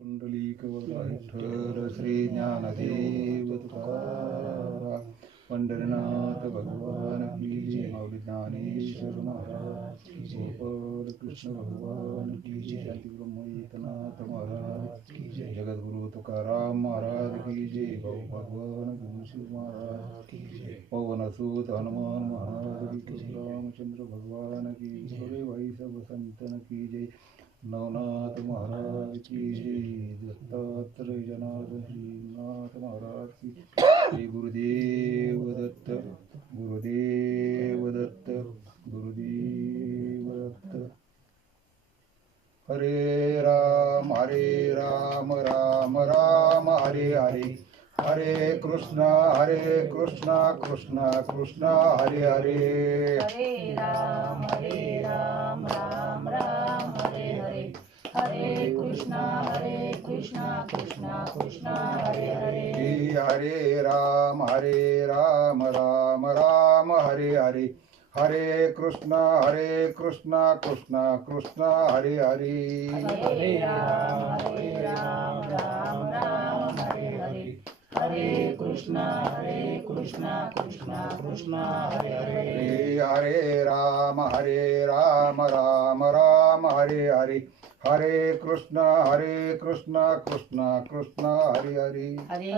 पुंडलिकवरदा विठ्ठल श्री ज्ञानदेव तुकाराम पंढरीनाथ भगवान की जय। माऊली ज्ञानेश्वर महाराज की जय। गोपाल कृष्ण भगवान की जय। शांती ब्रह्म एकनाथ महाराज की जय। जगद्गुरु तुकाराम महाराज की जय। भाऊ भगवान गुरुशी महाराज की जय। पवन सूत हनुमान महाराज की जय। रामचंद्र भगवान की जय। भाई सब संतन की जय। नवनाथ महाराज की जय। दत्तात्रेय जनार्दन श्रीनाथ महाराज की जय। गुरुदेव दत्त, गुरुदेव दत्त, गुरुदेव दत्त। हरे राम राम राम हरे हरे, हरे कृष्णा कृष्णा कृष्णा हरे हरे। हरे राम राम राम हरे हरे, हरे कृष्णा कृष्णा कृष्णा हरे हरे। हरे राम राम राम हरे हरे, हरे कृष्णा कृष्णा कृष्णा हरे हरे। हरे राम राम हरे हरे, हरे कृष्णा कृष्णा कृष्णा हरे हरे। हरे राम राम हरे हरे, हरे कृष्णा कृष्णा कृष्णा हरे हरे। हरे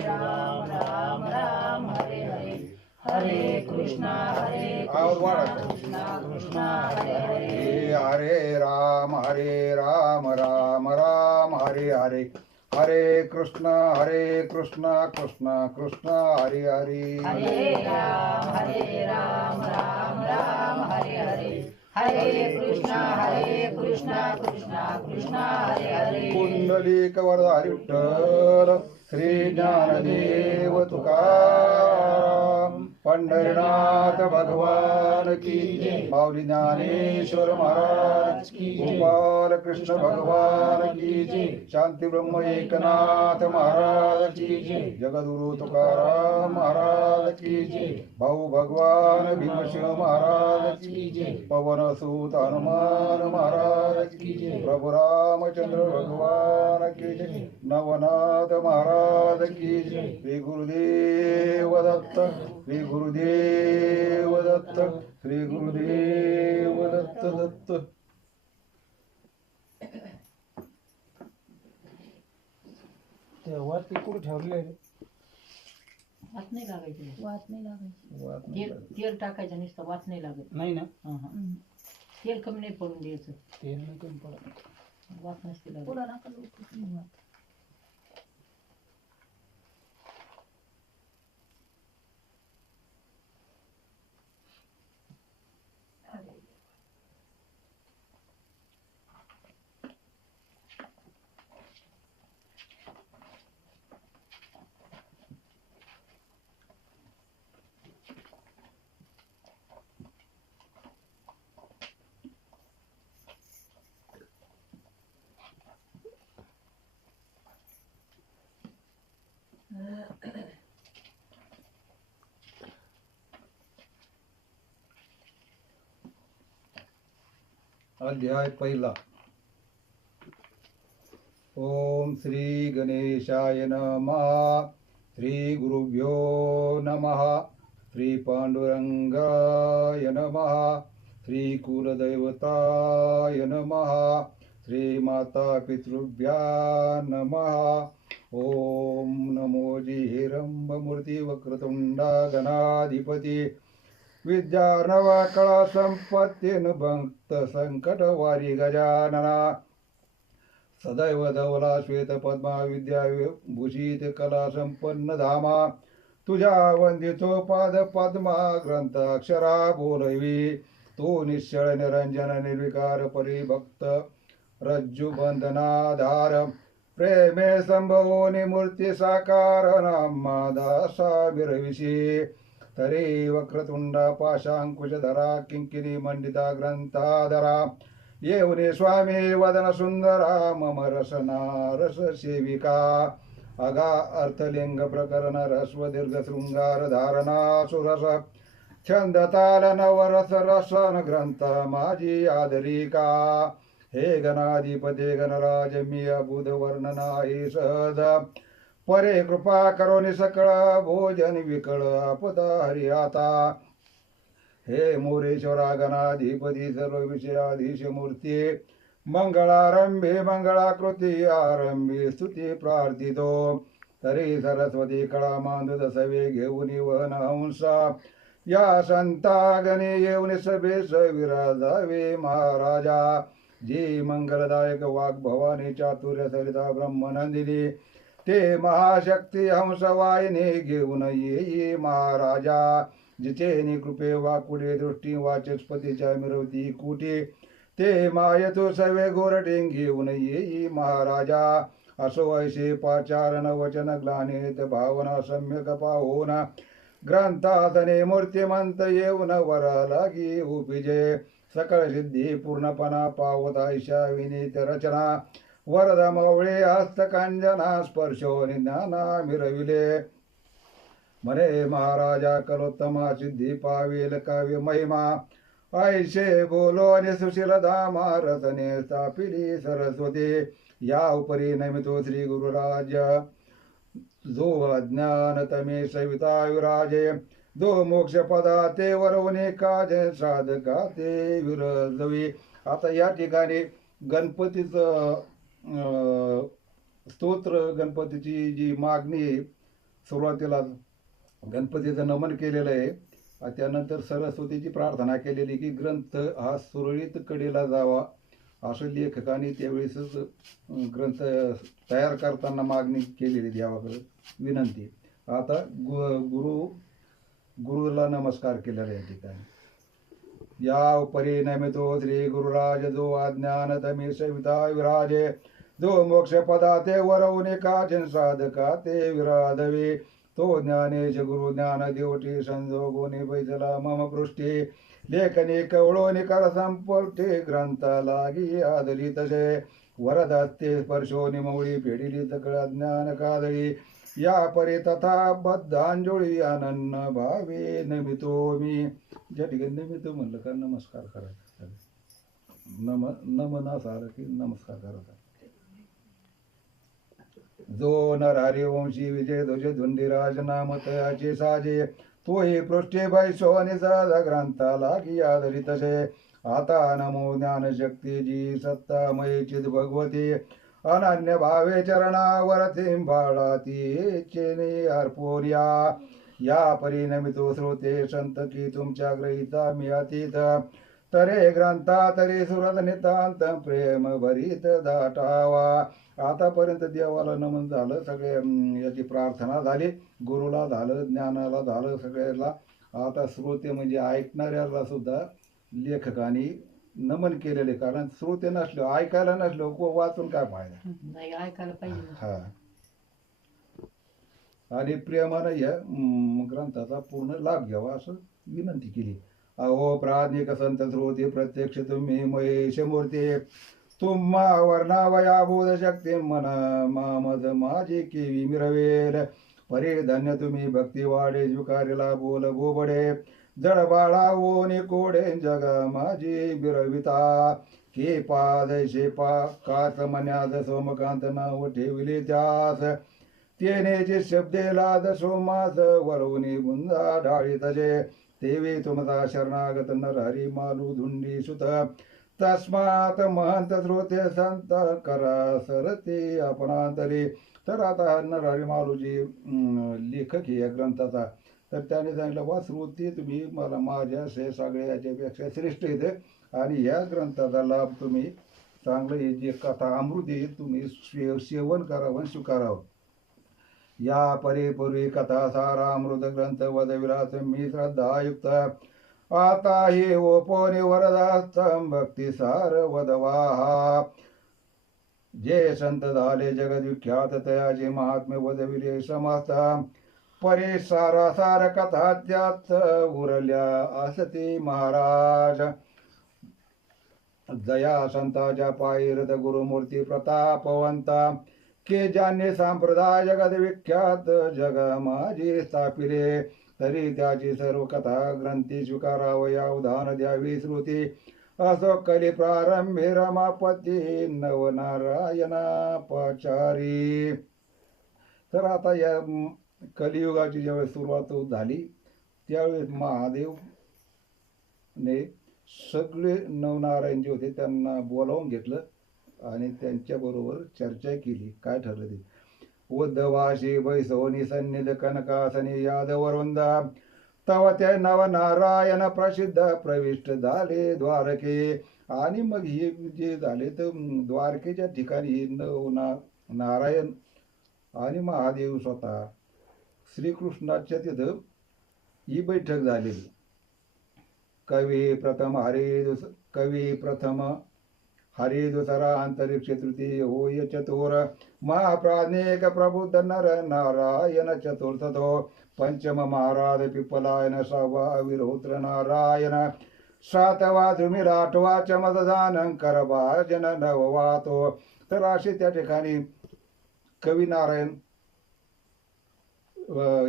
राम राम हरे हरे, हरे कृष्णा कृष्णा हरे हरे। हरे राम राम हरे हरे, हरे कृष्णा कृष्णा कृष्णा हरे हरे। हरे राम राम हरे हरे, हरे कृष्णा कृष्णा हरे हरे। पुंडलिक वरदा विठ्ठल श्री ज्ञानदेव तुकाराम पंढरीनाथ भगवान की जय। माऊली ज्ञानेश्वर महाराज की जय। गोपाल कृष्ण भगवान की जय। शांती ब्रह्म एकनाथ महाराज की जय। जगद्गुरु तुकाराम महाराज की जय। भाऊ भगवान भीमशिव महाराज की जय। पवन सूत हनुमान महाराज की जय। प्रभु रामचंद्र भगवान की जय। नवनाथ महाराज की जय। श्री गुरुदेव दत्त, श्री गुरुदेव दत्त, श्री गुरुदेव दत्त दत्त। वरती कुठे ठेवले वात नाही लागायची, वात नाही तेल टाकायचं नुसतं, वात नाही लागत. नाही ना? तेल कमी नाही पडून द्यायचं, तेल नाही कमी पडत. वात नसते लागत. अध्याय पहिला. ओम श्री गणेशाय नमः. श्री गुरुभ्यो नमः. श्री पांडुरंगाय नमः. श्री कुलदैवताय नमः. श्री माता पितृभ्या नमः. ओम नमो जिहिरंब मूर्ती वक्रतुंडा गणाधिपती विद्यार्णव कळा संपत्तीन भक्त संकट वारी गजानना सदैव धवला श्वेत पद्मा विद्या भूषित कला संपन्न धामा तुझ्या वंदितो पाद पद्मा ग्रंथ अक्षरा बोलवी तो निश्चळ निरंजन निर्विकार परिभक्त रज्जु बंधनाधार प्रेमे संभवोनी मूर्ती साकार नामा दासा विरविशी तरे वक्रतुंडा पाशांकुशधरा किंकिनी मंडिता ग्रंथाधरा येऊने स्वामी वदन सुंदरा मम रसना रस सेविका अगा अर्थलिंग प्रकरण रस्व दीर्घ शृंगार धारणा सुरस छंद ताल नवरस रसन ग्रंथ माझी आदरिका हे गणाधिपते गणराज मी अबुध वर्ण नाही सहज परे कृपा करोनि सकळ भोजन विकळ आपदा हरी आता हे मोरेश्वरा गणाधिपती सर्व विषयाधीश मूर्ती मंगळारंभे मंगळाकृती आरंभी स्तुती प्रार्थितो तरी सरस्वती कळा मांदुद सवे घेऊन वहन हंसा या संतागणे येऊन सभेस विराजावे महाराजा जी मंगलदायक वाग भवानी चातुर्य सरिता ब्रह्मनंदिनी ते महाशक्ती हंसवाहिनी घेऊन येई महाराजा जिचे कृपे वाकुडे दृष्टी वाचस्पतीच्या मिरवती कुटी ते मायतु सवे गोरटे घेऊन येई महाराजा असो ऐसे पाचारण वचन ग्लानित भावना सम्यक पाहोन ग्रंथातने मूर्तिमंत येऊन वरा लागी उपजे सकळ सिद्धी पूर्णपणा पावत ऐशा विनीत रचना वरद मवळे हस्तकांजना स्पर्शो ज्ञाना मिरविले म्हणे महाराजा कलोत्तमा सिद्धी पावेल काव्य महिमा ऐशे बोलो आणि सुशील धामा रसने स्थापिली सरस्वती या उपरी नमितो श्री गुरुराज जो अज्ञान तमे सविता विराजे जो मोक्ष पदा ते वरवणे काजे साधका ते विरजवी. आता या ठिकाणी गणपतीचं स्तोत्र गणपतीची जी मागणी सुरुवातीला गणपतीचं नमन केलेलं आहे. त्यानंतर सरस्वतीची प्रार्थना केलेली की ग्रंथ हा सुरळीत कडेला जावा असं लेखकाने त्यावेळेसच ग्रंथ तयार करताना मागणी केलेली देवाकडे विनंती. आता गुरुला नमस्कार केलेला या ठिकाणी. या उपरी नमितो श्री गुरुराज जो अज्ञान तमे सविता विराजे जो मोक्ष पदा ते वरवणे काचिन साधका ते विराधवे तो ज्ञानेश गुरु ज्ञान देवटी संजोगोनी बैजला मम पृष्ठी लेखनी कवळोनी कर संपटे ग्रंथ लागी आदरी तसे वरदस्ते स्पर्शोनी मौळी फेडिली सकळ ज्ञान कादळी या परी तथा बद्धांजोळी अनन्न भावे नमितो मी. ज्या ठिकाणी नमितो म्हणलं का नमस्कार करायचा नमना सार की नमस्कार करायचा. जो नर हरिवंशी विजय ध्वज धुंडीराज नाम तयाचे साजे तोही पृष्ठे बैसोनी साधा ग्रंथा लागी आदरी तसे आता नमो ज्ञान शक्ती जी सत्तामयी चिद भगवती अनन्य भावे चरणावर बाळाती चेने अर्पोर्या या परिणमितो श्रोते संत की तुमच्या ग्रहिता मी अतीत तरे ग्रंथा तरी सुरत नितांत प्रेम भरीत दाटावा. आतापर्यंत देवाला नमन झालं, सगळे याची प्रार्थना झाली, गुरुला झालं, ज्ञानाला झालं, सगळ्याला. आता श्रोते म्हणजे ऐकणाऱ्याला सुद्धा लेखकाने नमन केलेले. कारण श्रोते नसले ऐकायला नसले वाचून काय फायदा. नाही ऐकायला पाहिजे. हा आणि प्रेमानं या ग्रंथाचा पूर्ण लाभ घ्यावा असं विनंती केली. अहो प्राज्ञिक संत श्रोते प्रत्यक्ष तुम्ही महेश मूर्ती तुम्हा वर्णावया बोध शक्ती मन मामद माझी केवी मिरवेल परे धन्य तुम्ही भक्ती वाढे स्वीकारिला बोल गोबडे जड बाळा ओने कोडे जग माझी बिरविता के पाद शेपा काच मन्याद सोमकांत नाव ठेविले त्यास तेनेचे शब्देला सोमास वरवणी बुंदा ढाळी तजे तेवे तुमचा शरणागत नर हरी मालू धुंडी सुत तस्मात महंत श्रोते संत करा सरते आपणांतरी. तर आता नरहरी मालूजी लेखक हे या ग्रंथाचा, तर त्याने सांगितलं वा श्रोते तुम्ही मला माझ्या सगळ्या याच्यापेक्षा श्रेष्ठ येते आणि या ग्रंथाचा लाभ तुम्ही चांगलं हे जे कथा अमृत आहे तुम्ही सेवन करावं स्वीकारावं. या परेपूर्वी कथा सारा अमृत ग्रंथ वदविला तुम्ही श्रद्धायुक्त आता हे ओपोने वरदास्तम भक्ती सार वदवाहा. जे संत झाले जगद विख्यात तयाचे महात्म्य वदविले समस्त परे सारा सार कथा त्यात उरल्या असते महाराज. जया संताच्या पायरत गुरुमूर्ती प्रतापवंता के ज्यांनी संप्रदाय जगद विख्यात जग माझी स्थापिले तरी त्याची सर्व कथा ग्रंथी स्वीकारावया उदाहरण द्यावी श्रुती असो कली प्रारंभी रमापती नवनारायणा पाचारी. तर आता या कलियुगाची ज्यावेळेस सुरुवात झाली त्यावेळेस महादेव ने सगळे नवनारायण जे होते त्यांना बोलावून घेतलं आणि त्यांच्याबरोबर चर्चा केली. काय ठरलं ते? उद्धवाशी बैसवनी सन्निध कनकासनी यादवरुंदा तव त्या नवनारायण प्रसिद्ध प्रविष्ट झाले द्वारके. आणि मग हे जे झाले तर द्वारकेच्या ठिकाणी नारायण आणि महादेव स्वतः श्रीकृष्णाच्या तिथं ही बैठक झालेली. कवी प्रथम हरी दुसरा अंतरिक्ष तृतीय होय चतुर महाप्राज्ञिक प्रबुद्ध नर नारायण चतुर्थतो पंचम महाराज पिप्पलायन सहावा विरहोत्र नारायण सातवा धृमिर आठवा चमदान करभाजन नववातो. तर असे त्या ठिकाणी कवी नारायण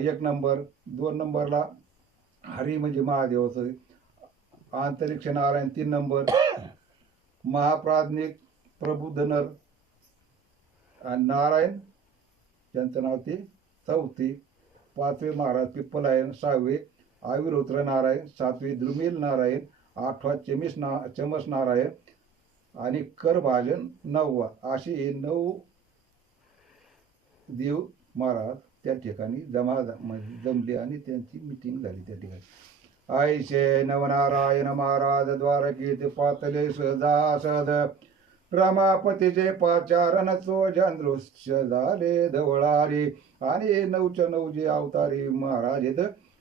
1 नंबर, 2 नंबरला हरी म्हणजे महादेवाचं, अंतरिक्ष नारायण 3 नंबर, महाप्राज्ञिक प्रबुद्ध नर आणि नारायण त्यांचं नाव ते 4, 5वे महाराज पिप्पलायन, 6वे आविर्होत्र नारायण, 7वे द्रुमिल नारायण, 8वा चमस नारायण आणि करभाजन 9वा. अशी हे 9 देव महाराज त्या ठिकाणी जमले आणि त्यांची मीटिंग झाली त्या ठिकाणी. ऐशे नवनारायण महाराज द्वारकीत पातले सदासद रमापतीचे पाचारण चोजनदृश्य झाले धवळारी. आणि 9च्या 9 जे अवतारी महाराज आहेत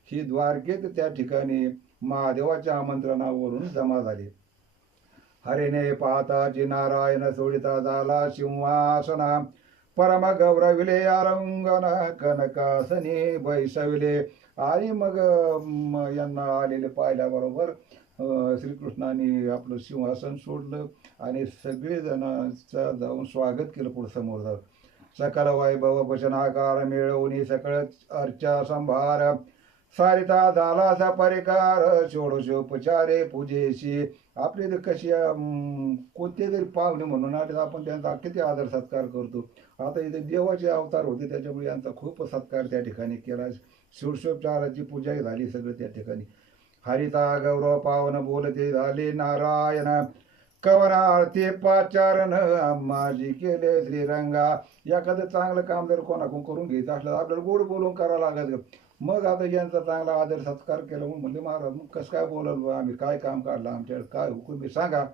ही द्वारकेत त्या ठिकाणी महादेवाच्या आमंत्रणावरून जमा झाले. हरेने पाहताची नारायण सोडिता झाला सिंहासना परम गौरविले अरंगण कनकासनी बैसविले. आणि मग यांना आलेले पाहिल्याबरोबर श्रीकृष्णाने आपलं सिंहासन सोडलं आणि सगळेजणांचं जाऊन स्वागत केलं. पुढे समोर जाऊन सकल वैभव भूषणाकार मिळवून सकळ अर्चा संभार सारिता झाला परिकार षोडशोपचारे पूजेशी. आपले तर कशी कोणते तरी पाहुणे म्हणून आले आपण त्यांचा किती आदर सत्कार करतो. आता इथे देवाचे अवतार होते त्याच्यामुळे यांचा खूप सत्कार त्या ठिकाणी केला. षोडशोपचाराची पूजाही झाली सगळं त्या ठिकाणी. हरिता गौरव पावन बोलते झाले नारायण कवना आरती पाचारण माझी केले श्रीरंगा. एखादं चांगलं काम जर कोणाकडून करून घ्यायचं असलं आपल्याला गोड बोलून करावं लागत. मग आता यांचा चांगला आदर सत्कार केला म्हणून म्हणले महाराज मग कसं काय बोलल आम्ही, काय काम काढलं आमच्याकडे, काय हुकूम सांगा.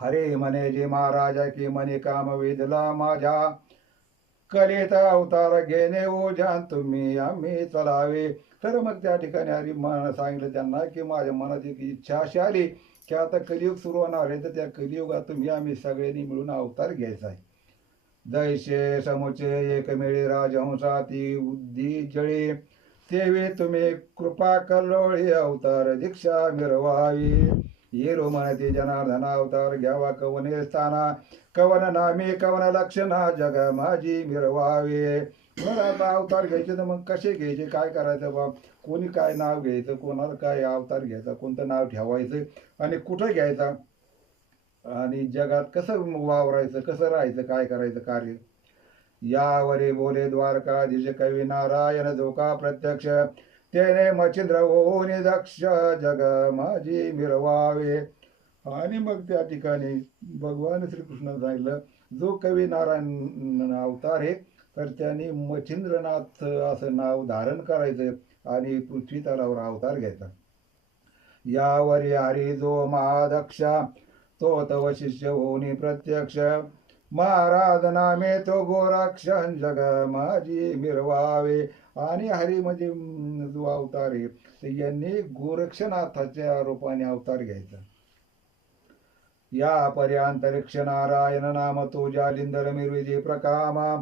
हरे म्हणे जे महाराजा की म्हणे काम वेधला माझ्या कलेत अवतार घेणे ओजान तुम्ही आम्ही चलावे. तर मग त्या ठिकाणी हरी सांगितलं त्यांना की माझ्या मनात एक इच्छा अशी आली की आता कलियुग सुरू होणार आहे तर त्या कलियुगात तुम्ही आम्ही सगळ्यांनी मिळून अवतार घ्यायचा आहे. दैशे समुचे एकमेळे राजहंसाती उद्दी जळे तेवे तुम्ही कृपा कल्लोळी अवतार दीक्षा मिरवावी. येरो म्हणते जनार्दना अवतार घ्यावा कवने स्थाना कवन नामे कवन लक्षणा जग माझी मिरवावे. मग आता अवतार घ्यायचे तर मग कसे घ्यायचे, काय करायचं बा, कोणी काय नाव घ्यायचं, कोणाला काय अवतार घ्यायचा, कोणतं नाव ठेवायचं आणि कुठं घ्यायचा आणि जगात कसं वावरायचं, कसं राहायचं, काय करायचं कार्य. यावरे बोले द्वारकाधीश कवी नारायण धोका प्रत्यक्ष त्याने मच्छिंद्र होऊन दक्ष जग माझी मिरवावे. आणि मग त्या ठिकाणी भगवान श्रीकृष्ण सांगितलं जो कवी नारायण अवतार आहे तर त्यांनी मच्छिंद्रनाथ असं नाव धारण करायचं आणि पृथ्वी तलावर अवतार घ्यायचा. यावरी हरी जो महादक्षा तो तव शिष्य होऊन प्रत्यक्ष महाराज नामे तो गोरक्षण जग माझी मिरवावे. आणि हरी म्हणजे जो अवतार आहे तर यांनी गोरक्षनाथाच्या रूपाने अवतार घ्यायचा. या पर्यांतरिक्ष नारायण नाम तो जालिंदर मिरविजे प्रकामा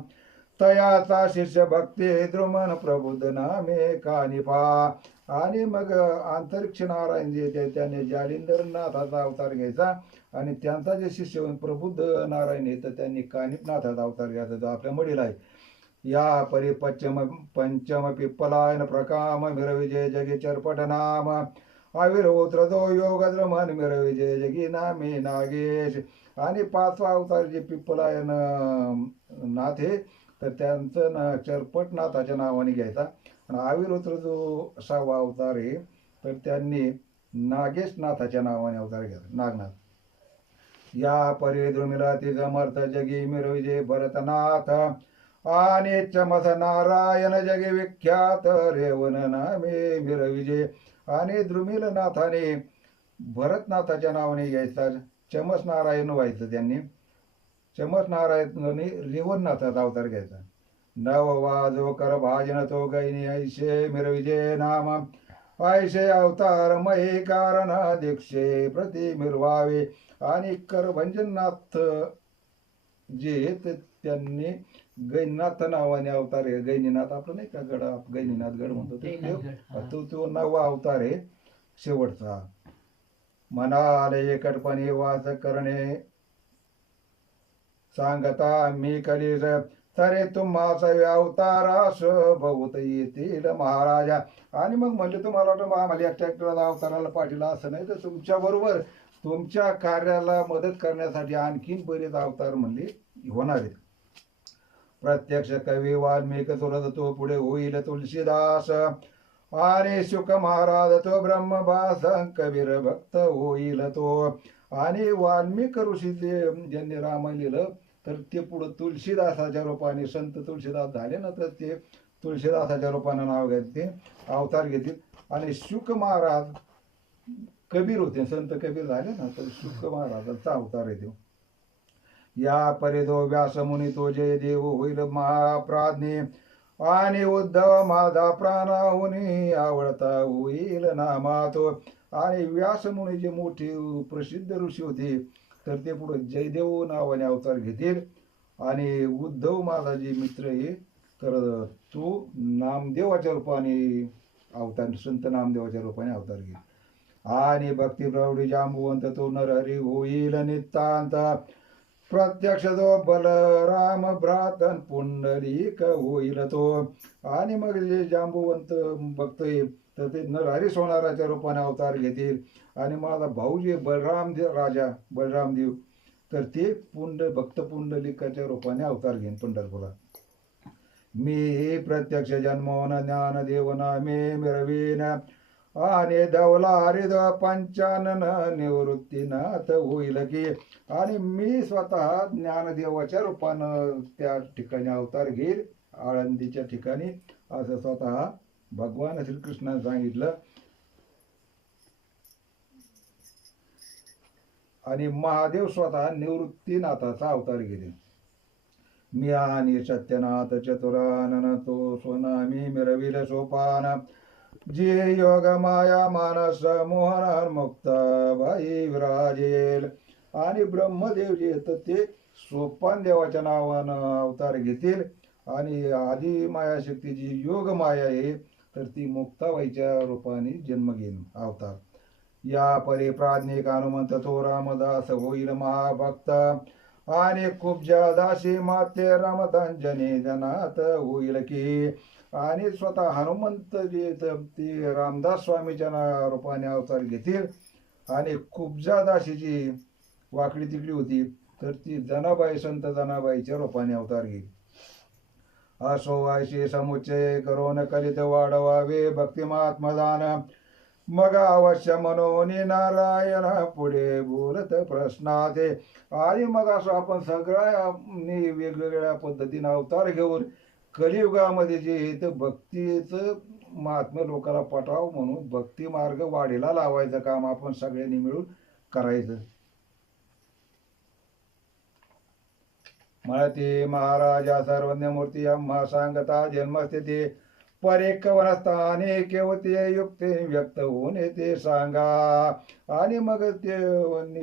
तयाचा शिष्य भक्ती द्रुमन प्रबुद्ध नामे कानिपा. आणि मग अंतरिक्ष नारायण जे त्याने जालिंदर नाथाचा अवतार घ्यायचा आणि त्यांचा जे शिष्य प्रबुद्ध नारायण आहे तर त्यांनी कानिपनाथाचा अवतार घ्यायचा जो आपल्या मडील आहे. या परी पंचम पिप्पलायन प्रकाम मिरविजय जगे चरपट नाम आविर्होत्र तो योगद्रमन मिरविजय जगी नामे नागेश. आणि 5वा अवतार जे पिप्पलायन नाथ आहे तर त्यांचं चरपटनाथाच्या नावाने घ्यायचा. आणि आविर्होत्र जो 6वा अवतार आहे तर त्यांनी नागेशनाथाच्या नावाने अवतार घ्यायचा, नागनाथ. या परी द्रुमिला ते समर्थ जगी मिरविजय भरतनाथ. आणि चमस नारायण जगे विख्यात रेवन नामे मिरविजय. आणि द्रुमिलनाथाने भरतनाथाच्या नावाने घ्यायचा, चमस नारायण व्हायचं त्यांनी. चमस नारायणाने रेवणनाथाचा अवतार घ्यायचा. नववा जो कर भाजन तो गैनी ऐशे मिरविजय नाम. ऐशे अवतार महे कारण दीक्षे प्रति मिरवावे. आणि करभंजननाथ जे त्यांनी गैनीनाथ नावाने अवतार आहे. गैनीनाथ आपलं नाही का गड, गैनीनाथ गड म्हणतो तो 9वा अवतार आहे शेवटचा. मनाले एकटपणे वास करणे सांगता मी कलीस. तरे तुम्हा सवे अवतारास बहुत येतील महाराजा. आणि मग म्हणले तुम्हाला वाटतं आम्हाला एकट्या अवताराला पाठीला असं नाही, तर तुमच्या बरोबर तुमच्या कार्याला मदत करण्यासाठी आणखीन बरेच अवतार म्हणले होणार आहेत. प्रत्यक्ष कवी वाल्मिक तुरत तो पुढे होईल तुलसीदास. आणि शुक महाराज तो ब्रह्मभास कबीर भक्त होईल तो. आणि वाल्मिक ऋषी ज्यांनी रामायण लिहिलं तर ते पुढं तुलसीदासाच्या रूपाने संत तुलसीदास झाले ना, तर ते तुलसीदासाच्या रूपाने नाव घेते, अवतार घेतील. आणि शुक महाराज कबीर होते, संत कबीर झाले ना, तर शुक महाराजांचा अवतार येतो. या परिदो व्यासमुनी तो जय देव होईल महाप्राज्ञे. आणि उद्धव माझा प्राणाहुनी आवडता होईल नामा तो. आणि व्यासमुनी जे मोठे प्रसिद्ध ऋषी होते तर ते पुढे जयदेव नावाने अवतार घेतील. आणि उद्धव माझा जे मित्र आहे तर तो नामदेवाच्या रूपाने अवतार, संत नामदेवाच्या रूपाने अवतार घेईल. आणि भक्ती प्रौढी जांबुवंत तो नरहरी होईल नितांत. प्रत्यक्ष जो बलराम भ्रातन पुंडलिक होईल तो. आणि मग जे जांबुवंत भक्त आहे तर ते नरहरी सोनाराच्या रूपाने अवतार घेतील. आणि माझा भाऊ जे बलराम राजा बलरामदेव तर ते भक्त पुंडलिकाच्या रूपाने अवतार घेईन पंढरपुरात. मी प्रत्यक्ष जन्मवन ज्ञान देवना मे मिरवीन. आणि धवला हरिद पंचानन निवृत्तीनाथ होईल की. आणि मी स्वतः ज्ञानदेवाच्या रूपानं त्या ठिकाणी अवतार घेईल, आळंदीच्या ठिकाणी, असं स्वतः भगवान श्रीकृष्णाने सांगितलं. आणि महादेव स्वतः निवृत्तीनाथाचा अवतार घेईल. मी आणि सत्यनाथ चतुरानन तो सोनामी मिरविल सोपान. जे योग माया मानस मोहन मुक्त बाई विराजेल. आणि ब्रह्मदेव जे येतात ते सोपान देवाच्या नावानं अवतार घेतील. आणि आदी मायाशक्ती जी योग माया आहे तर ती मुक्ताबाईच्या रूपाने जन्म घेईन अवतार. या परी प्राज्ञिक हनुमंत तो रामदास होईल महाभक्त. आणि कुब्जा दासी माते रामधंजनी जनात होईल की. आणि स्वतः हनुमंत जे ते रामदास स्वामीच्या रूपाने अवतार घेतील. आणि कुब्जा दासी जी वाकडी तिकडी होती तर ती जनाबाई संत जनाबाईच्या रूपाने अवतार घेईल. असो वायशी समुच्चय करून कलित वाढवावे भक्तिमात्मदान. मग अवश्य मनोनी नारायण पुढे बोलत प्रश्नाते. आणि मग असं आपण सगळ्यांनी वेगवेगळ्या पद्धतीने अवतार घेऊन कलियुगामध्ये जे आहे तर भक्तीचं महात्म्य लोकांना पटावं म्हणून भक्ती मार्ग वाढीला लावायचं काम आपण सगळ्यांनी मिळून करायचं. म्हणते महाराजा सर्वज्ञ मूर्ती अम्हा सांगता जन्मस्थिती परेक वनस्थाने केवते युक्ते व्यक्त होणे ते सांगा. आणि मग ते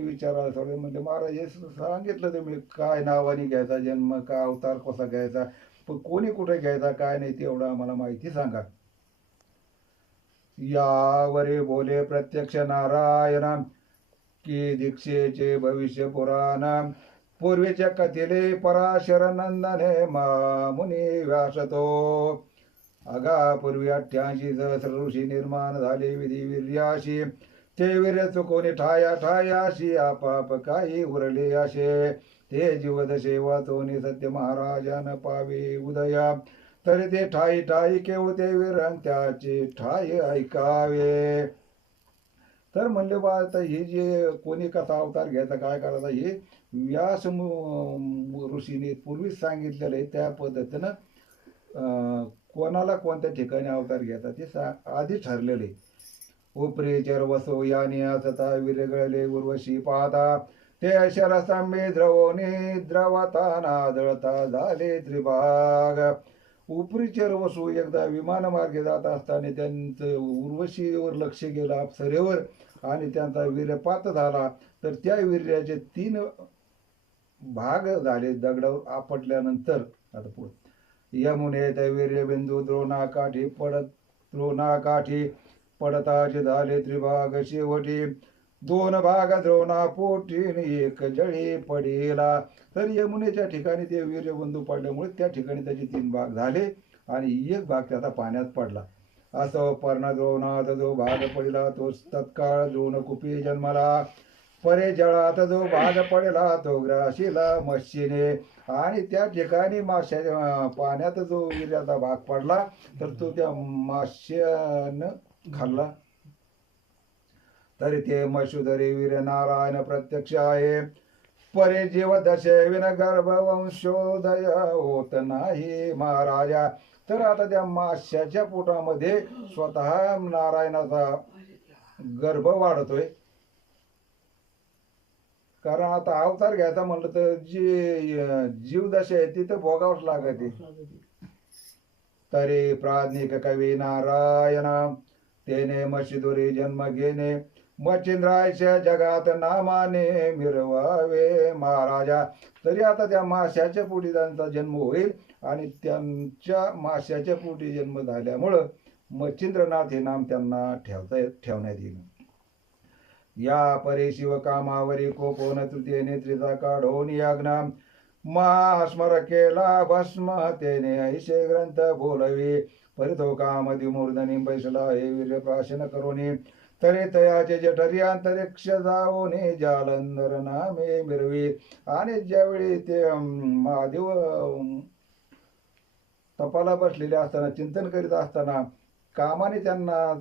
विचारायला सगळे म्हणजे महाराज हे सांगितलं तुम्ही काय नावाने घ्यायचा जन्म, का अवतार कसा घ्यायचा, पण कोणी कुठे घ्यायचा काय नाही तेवढं आम्हाला माहिती सांगा. यावरे बोले प्रत्यक्ष नारायण की दीक्षेचे भविष्य पुराण. पूर्वीच्या कथेले पराशर नंदने मुनी व्यासतो. अगा पूर्वी 88 सहस्र ऋषी निर्माण झाले विधी वीर्याशी ते वीर्य चुकवणे ठाया ठायाशी आपाप काही उरले असे ते जीवदशे वाचवणे सत्य महाराजान पावे उदया तरी ते ठाई ठाई केव ते वीर त्याचे ठाई ऐकावे. तर म्हणले बा आता हे जे कोणी कसा अवतार घ्यायचा काय करायचा हे व्यास ऋषीने पूर्वीच सांगितलेलं आहे. त्या पद्धतीनं कोणाला कोणत्या ठिकाणी अवतार घ्यायचा ते आधी ठरलेले. उपरी चरवसो याने असता विरगळले उर्वशी पाहता ते शरसांबे द्रवणे द्रवताना जळता झाले त्रिभाग. उपरी चरवसू एकदा विमानमार्गे जात असताना त्यांचं उर्वशीवर लक्ष गेलं अप्सरेवर आणि त्यांचा वीर्यपात झाला. तर त्या वीर्याचे 3 भाग झाले दगडावर आपटल्यानंतर. आता पुढे यमुने त्या वीर्यबिंदू द्रोणाकाठी पडताचे झाले त्रिभाग शेवटी 2 भाग द्रोणा पोटीन एक जळी पडेला. तर यमुनेच्या ठिकाणी ते वीर्यबिंदू पडल्यामुळे त्या ठिकाणी त्याचे 3 भाग झाले आणि एक भाग त्याचा पाण्यात पडला. असं पर्ण द्रोणात जो भाग पडला तो तत्काळ द्रोणकुपी जन्मला. परे जळात जो भाग पडला तो ग्राशीला मच्छीने. आणि त्या ठिकाणी माश्या पाण्यात जो वीर्याचा भाग पडला तर तो त्या माश्यानं खाल्ला. तरी ते मशुधरी वीर नारायण प्रत्यक्ष आहे. परे जीव दशे विन गर्भ वंशोदय होत नाही महाराजा. तर आता त्या माश्याच्या पोटामध्ये स्वतः नारायणाचा गर्भ वाढतोय. कारण आता अवतार घ्यायचा म्हणलं तर जी जीवदशा आहे ती तर भोगावंच लागते. तरी प्राज्ञिक कवी नारायण तेने मशिदुरी जन्म घेणे मच्छिंद्राच्या जगात नामाने मिरवावे महाराजा. तरी आता त्या माश्याच्या पोटी त्यांचा जन्म होईल आणि त्यांच्या माश्याच्या पोटी जन्म झाल्यामुळं मच्छिंद्रनाथ हे नाम त्यांना ठेवण्यात येईल. या परे शिवकामावरी कोपोन तृतीय नेत्रीचा काढून याज्ञा महास्मर केला भस्म तेने ऐशे ग्रंथ बोलवी. परितो कामधी मूर्धनी बैसला हे वीर्य प्राशन करोनी. तरे तयाचे जठरी अंतरिक्ष जाऊने जालंधर नामे मिरवी. आणि ज्यावेळी ते महादेव तपाला बसलेले असताना चिंतन करीत असताना कामाने त्यांना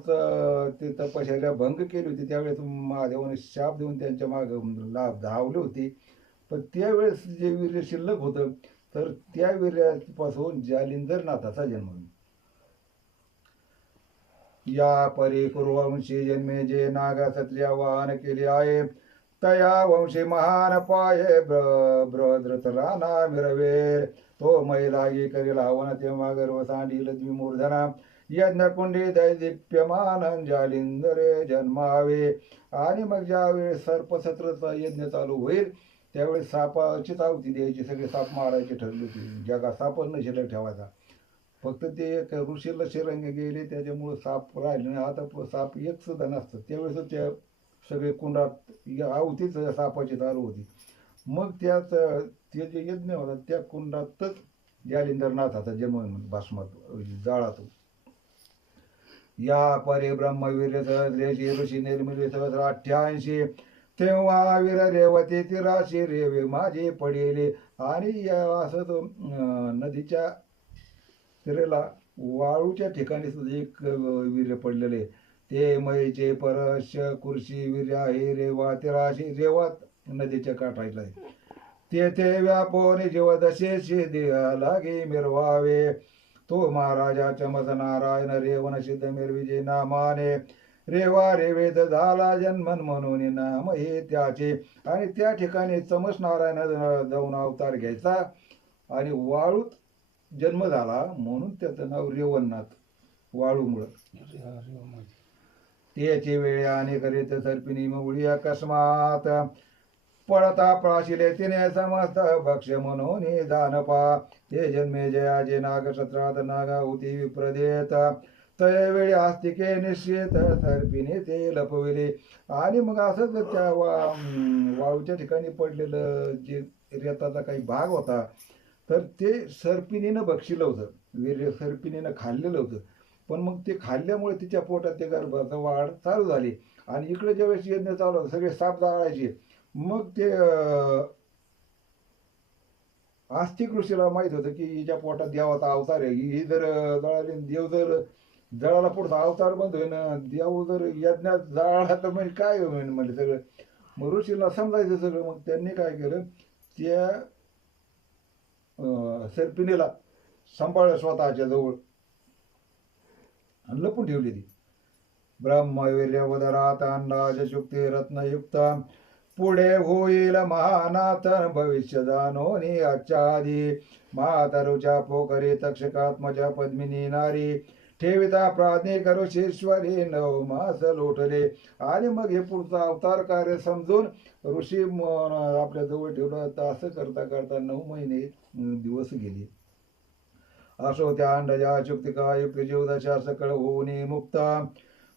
ते तपश्चर्या भंग केली होती. त्यावेळेस महादेवाने शाप देऊन त्यांच्या मागे धावले होते. पण त्यावेळेस जे वीर्य शिल्लक होतं तर त्या वीर्यापासून जालिंदरनाथाचा जन्म. या परी कुरुवंशी जन्मे जे नागा क्षत्रिया वाहन केले आहे तया वंशी महान पाये ब्रद्रत राणा मिरवेर. तो मैलागी करील हवन तेव्हा गर्व सांडील द्विमूर्धना यज्ञकुंडी दैदिप्यमान जालिंदरे जन्मावे. आणि मग ज्यावेळेस सर्पसत्राचा यज्ञ चालू होईल त्यावेळेस सापाचीच आहुती द्यायची. सगळे साप मारायचे ठरले होते. जगा सापच न शिल्लक ठेवायचा. फक्त ते एक ऋषीला शिरंग गेले त्याच्यामुळे साप राहिले नाही. आता साप एक सुद्धा नसतं. त्यावेळेस त्या सगळे कुंडात आहुतीच सापाची चालू होती. मग त्यात ते जे यज्ञ होता त्या कुंडातच जालिंदरनाथाचा जन्म भस्मात जाळातो. या परे ब्रह्मवीर सहस्रेशी ऋषी निर्मिली 88 तेव्हा वीर रेवती तिराशी रेवे माझे पडेले. आणि या असं तो नदीच्या तिरेला वाळूच्या ठिकाणी सुद्धा एक वीर्य पडलेले. ते मयचे परश कुर्शी वीर्य आहे रेवा तिराशी. रेवा नदीच्या काठाला आहे. तेथे व्यापोने जीवदशेशी देहा लागे मिरवावे. तो महाराजा चमस नारायण रेवण सिद्ध मिरविजे नामाने. रेवा रेवेद झाला जन्मन म्हणून नाम हे त्याचे. आणि त्या ठिकाणी चमस नारायण जाऊन अवतार घ्यायचा आणि वाळूत जन्म झाला म्हणून त्याचं नाव रेवणनाथ वाळूमुळं. त्याची वेळे आणि करीत सर्पिणी मुळी अकस्मात पळता प्राशिले तिने समस्त भक्ष म्हणून दानपा. ते जन्मे जयाचे नागक्षत्रात नागा होती विप्रदेत. तय वेळी आस्तिके निश्चित सर्पिने ते लपविले. आणि मग असंच त्या वाळूच्या ठिकाणी पडलेलं जे रेताचा काही भाग होता तर ते सर्पिणीनं बक्षिलं होतं, वीर्य सर्पिणीनं खाल्लेलं होतं. पण मग ते खाल्ल्यामुळे तिच्या पोटात ते गर्भाचं वाढ चालू झाली. आणि इकडे ज्यावेळेस यज्ञ चालू होता सगळे साप जाळायचे. मग ते आस्तिक ऋषीला माहित होतं की हिच्या पोटात देवाचा अवतार आहे, ही जर जळाली, देव जर जळाला पुढचा अवतार बंद होईन, देव जर यज्ञात जळाला तर म्हणजे काय होईन म्हणजे सगळं. मग ऋषीला समजायचं सगळं. मग त्यांनी काय केलं, त्या सर्पिणीला सांभाळलं स्वतःच्या जवळ आणि लपून ठेवली ती. ब्रह्मवीर्य उदरात अंडाज शुक्ती रत्नयुक्त, पुढे होईल महानाथ भविष्य जानोनी आच्छादी. म्हातारूच्या पोखरी तक्षकात्मजा पद्मिनी नारी, ठेविता प्राज्ञिक ऋषीश्वरी नव मास लोटले. आणि मग हे पुढचा अवतार कार्य समजून ऋषी आपल्या जवळ ठेवलं. तर असं करता करता 9 महिने दिवस गेले. असो त्या अंडजा शुक्तिका युक्त जीवदशा सकळ होऊनी मुक्त,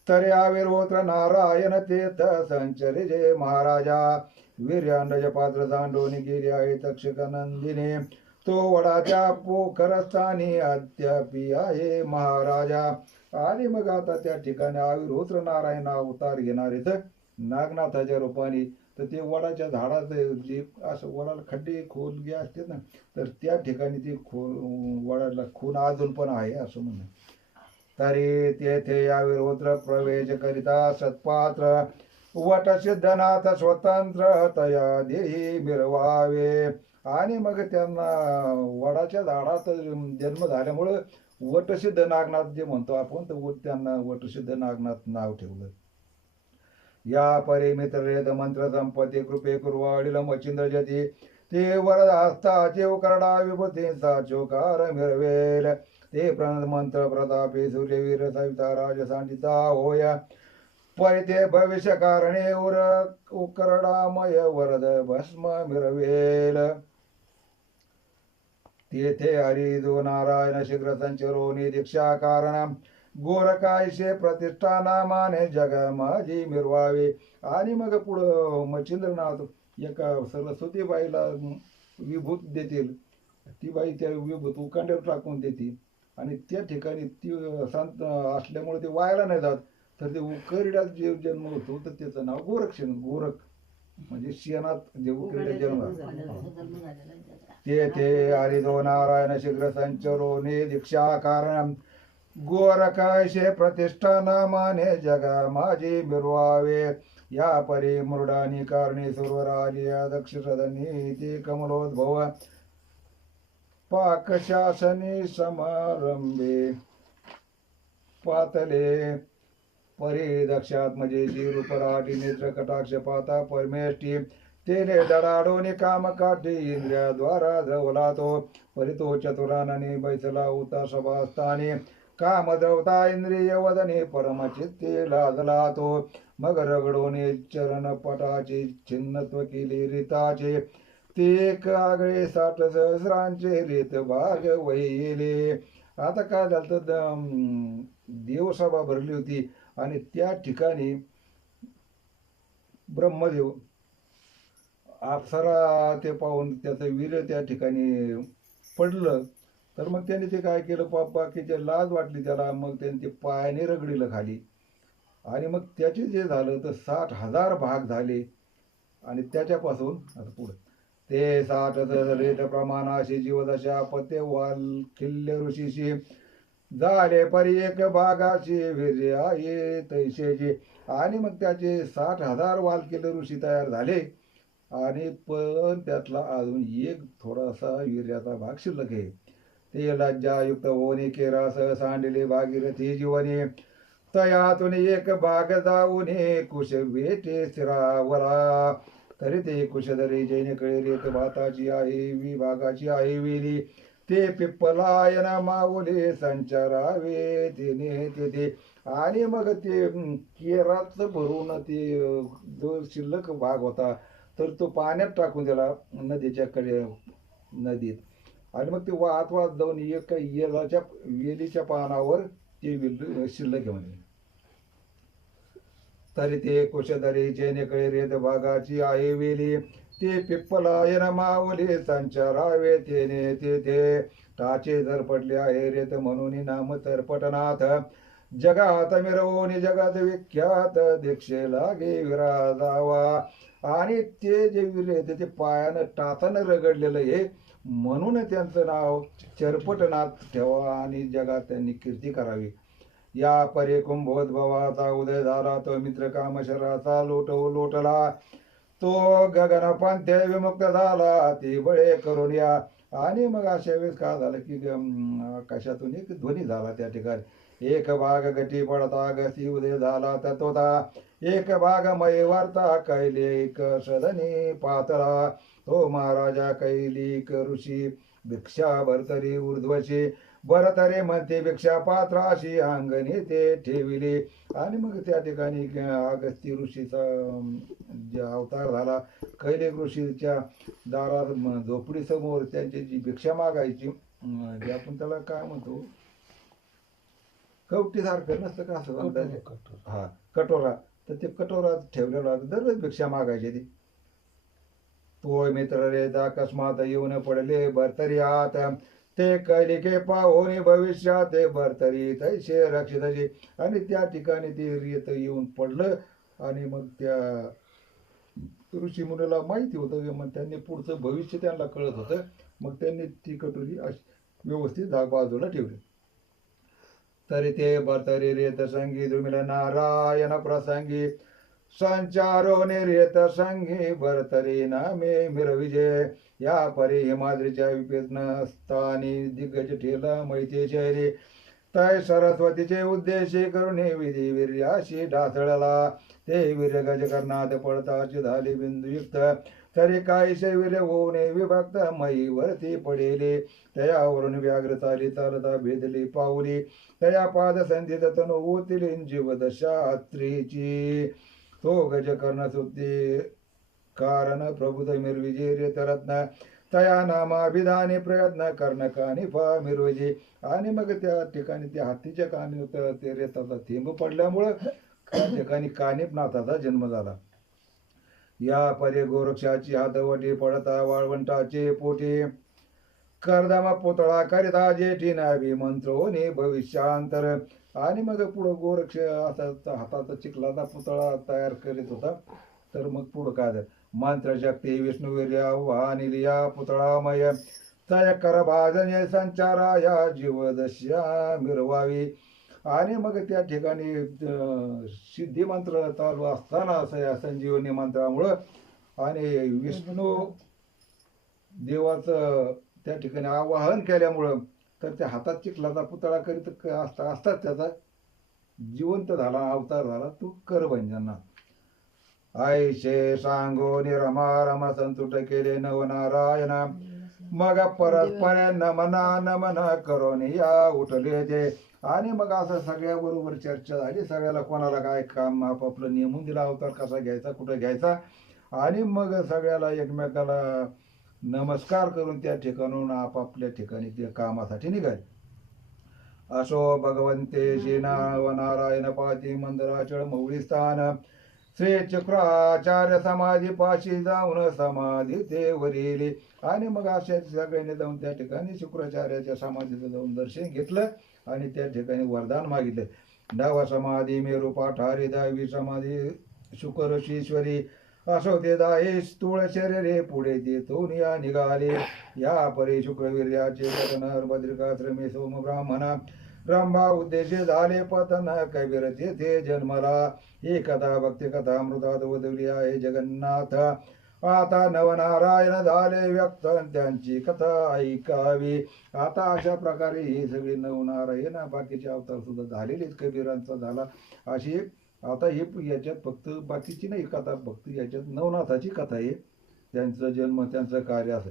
तरे आविर्होत्र नारायण तीर्थ संचरी जय महाराजा. वीर्यांडज पात्र दांडोनी गेली आहे तक्षक नंदिनी, तो वडाच्या पोखरस्थानी अद्यापी आहे महाराजा. आणि मग आता त्या ठिकाणी आविर्होत्र नारायण अवतार घेणार आहेत नागनाथाच्या रूपाने. तर ते वडाच्या झाडात जे असं वडाला खड्डे खोलगे असतात ना, तर त्या ठिकाणी ती वडाला खून अजून पण आहे असं म्हणणं. तरी तेथे आविर्होत्र प्रवेश करिता सत्पात्र, वट सिद्धनाथ स्वतंत्र तया देही मिरवावे. आणि मग त्यांना वडाच्या झाडात जन्म झाल्यामुळं वटसिद्ध नागनाथ जे म्हणतो आपण, तर त्यांना वटसिद्ध नागनाथ नाव ठेवलं. या परी मित्ररेत मंत्र संपत्ती कृपे कुरवाडील मचिंद्र जती, ते वरद हस्ताचे करडा विभूतींचा चोकार मिरवेल. ते प्रणत मंत्र प्रतापी सूर्यवीर सविता राज सांडिता होया, परिते भविष्य कारणे करडामय वरद भस्म मिरवेल. तेथे हरिदो नारायण शीघ्र संचरोनी दीक्षा कारण, गोरकायशे प्रतिष्ठाना माने जग माझी मिरवावे. आणि मग पुढं मच्छिंद्रनाथ एका सरस्वतीबाईला विभूत देतील. ती बाई त्या विभूत उकांड्यावर टाकून देते. आणि त्या ठिकाणी ती संत असल्यामुळे ते वायाला नाही जात. तर ते उकरड्यात जे जन्म होतो तर त्याचं नाव गोरक्षण. गोरख म्हणजे शेणात जे उकरड्यात जन्म झाला. तेथे हरिदो नारायण शीघ्र संचरोनी दीक्षा कारण, गोरकाशे प्रतिष्ठाना माने जगा माझी मिरवावे. या परी मृडानी कारणी सुरवरालिया दक्ष सदनी ते कमलोद्भव, पाकशासनी समारंभे पातले. परी दक्षात्मजेची रूपराटी नेत्र कटाक्ष पाता परमेष्टी, तेने दडाडोनी कामकाठी इंद्रिया द्वारा जवला तो. परितो चतुराननी बैसला उता सभास्थानी, काम द्रवता इंद्रिय वदने परमचित्ते लादला तो. मग रगडोने चरण पटाचे छिन्नत्व केले रीताचे, ते कागळे 60 सहस्रांचे रीत भाग वहिले. आता काय झालं तर देवसभा भरली होती आणि त्या ठिकाणी ब्रह्मदेव अप्सरा ते पाहून त्याचं वीर्य त्या ठिकाणी पडलं. तर मग त्याने ते काय केलं, बाकीचे लाज वाटली त्याला. मग त्याने ते पायाने रगडीलं खाली. आणि मग त्याचे जे झालं तर 60,000 भाग झाले. आणि त्याच्यापासून आता पुढं ते 60 रीत प्रमाणाशी जीवदशा पते वाल किल्ले ऋषीशी, झाले परी एक भागाची वीर्य आहे तैसेची. आणि मग त्याचे 60,000 वाल किल्ले ऋषी तयार झाले. आणि पण त्यातला अजून एक थोडासा वीर्याचा भाग शिल्लक आहे. ते लज्जायुक्त होणे केरास सांडले भागीरथी जीवने, तयातून एक भाग जाऊन कुश वेटे स्थिरावरा. तरी ते कुशधरी जैन कळे रेत भाताची आहे विभागाची आहे वेली, ते पिप्पलायन माऊले संचारावे तिने तेथे. आणि मग ते केराच भरून ते जो शिल्लक भाग होता तर तो पाण्यात टाकून दिला नदीच्या कडे नदीत. आणि मग ते वाहत वाहत जाऊन एका वेलीच्या पानावर ते शिल्लक घेऊन. तरी ते कुशधरीचे नेकळे रेत भागाची आहे वेली ते पिप्पलायन माऊली संचारावे तेने तेथे टाचे जर पडले आहे रेत म्हणून नाम तर पटनाथ जगात मिरवून जगात विख्यात दीक्षे लागे विराजावा. आणि ते जे वीर आहेत ते पायानं टाचानं रगडलेलं आहे म्हणून त्यांचं नाव चरपटनाथ ठेवा आणि जगात त्यांनी कीर्ती करावी. या परे कुंभोद्भवाचा उदय झाला तो मित्र कामशराचा लोटला तो गगन पंथे विमुक्त झाला ती बळे करून या. आणि मग अशा वेळेस काय झालं की आकाशातून एक ध्वनी झाला त्या ठिकाणी एक भाग गटी पडता गती उदय झाला तत्वता एक भाग मय वार्ता कैलिक सदनी पातळा तो महाराजा कैलिक ऋषी भिक्षा भरतरी ऊर्ध्वशी भरतरे म्हणते भिक्षा पात्राशी अंगणी ते ठेविले. आणि मग त्या ठिकाणी अगस्ती ऋषीचा जे अवतार झाला कैलिक ऋषीच्या दारात झोपडी समोर त्यांची जी भिक्षा मागायची जे आपण त्याला काय म्हणतो कवटी सारखं नसतं का असं म्हणतात हा कटोरा तर ते कटोरात ठेवलेला दररोज भिक्षा मागायची ती. तो मित्र रे अकस्मात येऊन पडले भरतरी आत ते कैलिके पाहोनी भविष्यात ते भरतरी तैसे रक्षितचे. आणि त्या ठिकाणी ते रेत येऊन पडलं आणि मग त्या ऋषी मुनीला माहिती होतं की मग त्यांनी पुढचं भविष्य त्यांना कळत होतं मग त्यांनी ती कटोरी व्यवस्थित बाजूला ठेवली. तरी ते भरतरी रेत संगी दुमिल नारायण प्रसंगी संचारो निर्यत संगी भरतरी नामे मिरविजय. या परी हिमाद्रीच्या विपेन स्थानी दिग्गज ठेला मैते शहरी तय सरस्वतीचे उद्देशी करून विधी वीर्याशी ढासळला ते वीर्य गज करणात पडताची झाली बिंदुयुक्त तरी काहीशे वीर्य होऊन विभक्त मई वरती पडेले तयावरून व्याघ्र चाली चालता भेदली पाऊली तया पाद संधीत तनु ओतिली जीवदशा स्त्रीची तो गज कर्ण सुद्धी कारण प्रभुत मिरविजे रेतरत्न तया नामाभिधाने प्रयत्न कर्ण कानी फा मिरविजे. आणि मग त्या ठिकाणी त्या हत्तीच्या कानी ते रेताचा थेंब पडल्यामुळं त्या ठिकाणी कानिपनाथाचा जन्म झाला. या परे गोरक्षाची हातवटी पडता वाळवंटाचे पोटी कर्दमा पुतळा करिता जेठी नावी मंत्रोनी भविष्यांतर. आणि मग पुढं गोरक्ष असा हाताचा चिखलाचा पुतळा तयार करीत होता. तर मग पुढं काय झालं मंत्रशक्ती विष्णुवीर्या वानिलिया पुतळामय तय कर भाजने संचारा या जीवदश्या मिरवावी. आणि मग त्या ठिकाणी सिद्धी मंत्र चालू असताना असं या संजीवनी मंत्रामुळं आणि विष्णू देवाचं त्या ठिकाणी आवाहन केल्यामुळं तर त्या हातात चिखलाचा पुतळा करीत असतात त्याचा जिवंत झाला अवतार झाला तो करभंजना. आयशे सांगो निरमा रमा संतुट केले नवनारायण मग परस्पर नमना नमना करून या उठले ते. आणि मग असं सगळ्याबरोबर चर्चा झाली सगळ्याला कोणाला काय काम आपापलं नेमून दिला अवतार कसा घ्यायचा कुठं घ्यायचा. आणि मग सगळ्याला एकमेकाला नमस्कार करून त्या ठिकाणून आपापल्या ठिकाणी ते कामासाठी निघाले. असो भगवंते श्री नारायण पाती मंदिराचळ मौळी स्थान श्री शुक्राचार्य समाधी पाशी जाऊन समाधी ते वरिले. आणि मग अशा सगळ्यांनी जाऊन त्या ठिकाणी शुक्राचार्याच्या समाधीचं जाऊन दर्शन घेतलं आणि त्या ठिकाणी वरदान मागितलं. नव समाधी मेरू पाठारी 10वी समाधी शुक्रशीश्वरी असो ते 10 स्थूळ शरीरे पुढे ते तोनिया निघाले. या परी शुक्रवीर्याचे पतन भद्रिकाश्रमे सोम ब्राह्मणा रंभा उद्देशे झाले पतन कबीर तेथे जन्मला. ही कथा भक्ती कथा अमृतात वदवली आहे जगन्नाथ. आता नवनारायण झाले व्यक्त त्यांची कथा ऐकावी. आता अशा प्रकारे ही सगळी नवनारायण बाकीचे अवतार सुद्धा झालेलेच कबीरांचा झाला अशी. आता हे याच्यात फक्त बाकीची नाही कथा फक्त याच्यात नवनाथाची कथा आहे त्यांचा जन्म त्यांचं कार्य असं.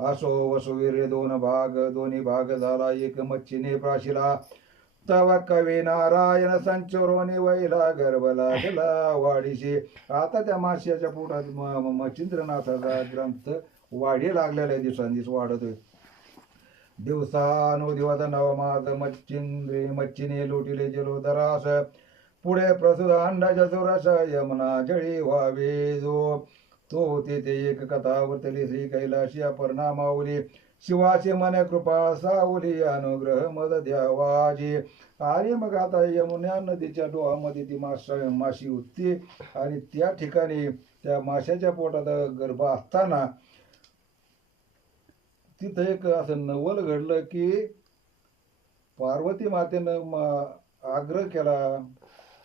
असो वसुवीर 2 भाग दोन्ही भाग झाला एक मच्छीने प्राशिला तव कवी नारायण संचोरोनी वैला गर्भ लागला वाढीशी. आता त्या माश्याच्या पोटात मच्छिंद्रनाथाचा ग्रंथ वाढी लागलेला आहे दिवसांदिवस वाढतोय. दिवसानुदिवस नवमास मच्छिने लुटिले जलोदरास पुढे प्रसूत अंडाच्या चौराशा यमुना जळी व्हावे जो तो तेथे एक कथा वर्तली श्री कैलाशी अपर्णा माऊली शिवाचे मने कृपा सावली अनुग्रह मद द्यावाजी. आणि मग आता यमुना नदीच्या डोहामध्ये ती माशी होती आणि त्या ठिकाणी त्या माशाच्या पोटात गर्भ असताना तिथं एक असं नवल घडलं की पार्वती मातेनं आग्रह केला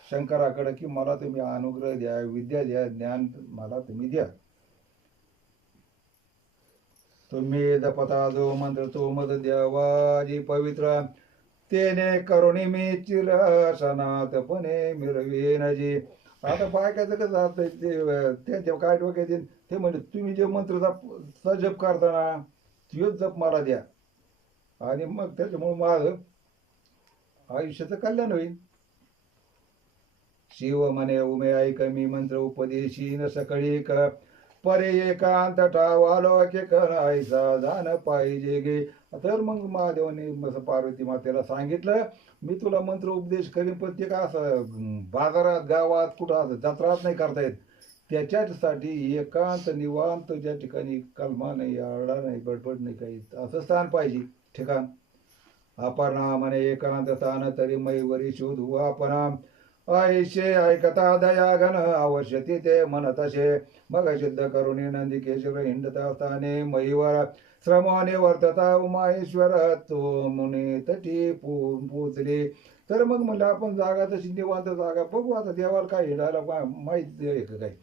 शंकराकडे की मला तुम्ही अनुग्रह द्या, विद्या द्या, ज्ञान मला तुम्ही द्या. तुम्ही जपता जो मंत्र तो मद द्यावाजी पवित्र तेने करुणी मी चिरसनातपणे मिरवीन जी. आता बायकाचं कसं असतं ते त्यांच्या काय डोक्यात येईल ते म्हणजे तुम्ही जे मंत्रचा जप करताना तोच जप मला द्या आणि मग त्याच्यामुळे माझं आयुष्याचं कल्याण होईल. शिव म्हणे उमे ऐक मी मंत्र उपदेशीन सकळी क परे एकांत ठावालो के करायचा जाण पाहिजे गे. तर मग महादेवाने पार्वती मातेला सांगितलं मी तुला मंत्र उपदेश करीन पण ते का असं बाजारात गावात कुठं असं जत्रात नाही करता येत. त्याच्यासाठी एकांत निवांत ज्या ठिकाणी कलमा नाही, आरडा नाही, बडबड नाही, काही असं स्थान पाहिजे ठिकाण. अपर्णा म्हणे एकांत स्थान तरी मैवरी शोधू आपणा ऐशे ऐकता दया घन अवश्य ते म्हणत असे. मग सिद्ध करुणी नंदिकेश्वर हिंडता स्थाने मैवर श्रमाने वर्तता उमाईश्वर तो मुनी तटी पोचले. तर मग म्हणलं आपण जागा तशी निवांत जागा बघू आता देवाला काय हिंडायला माहिती आहे का काय.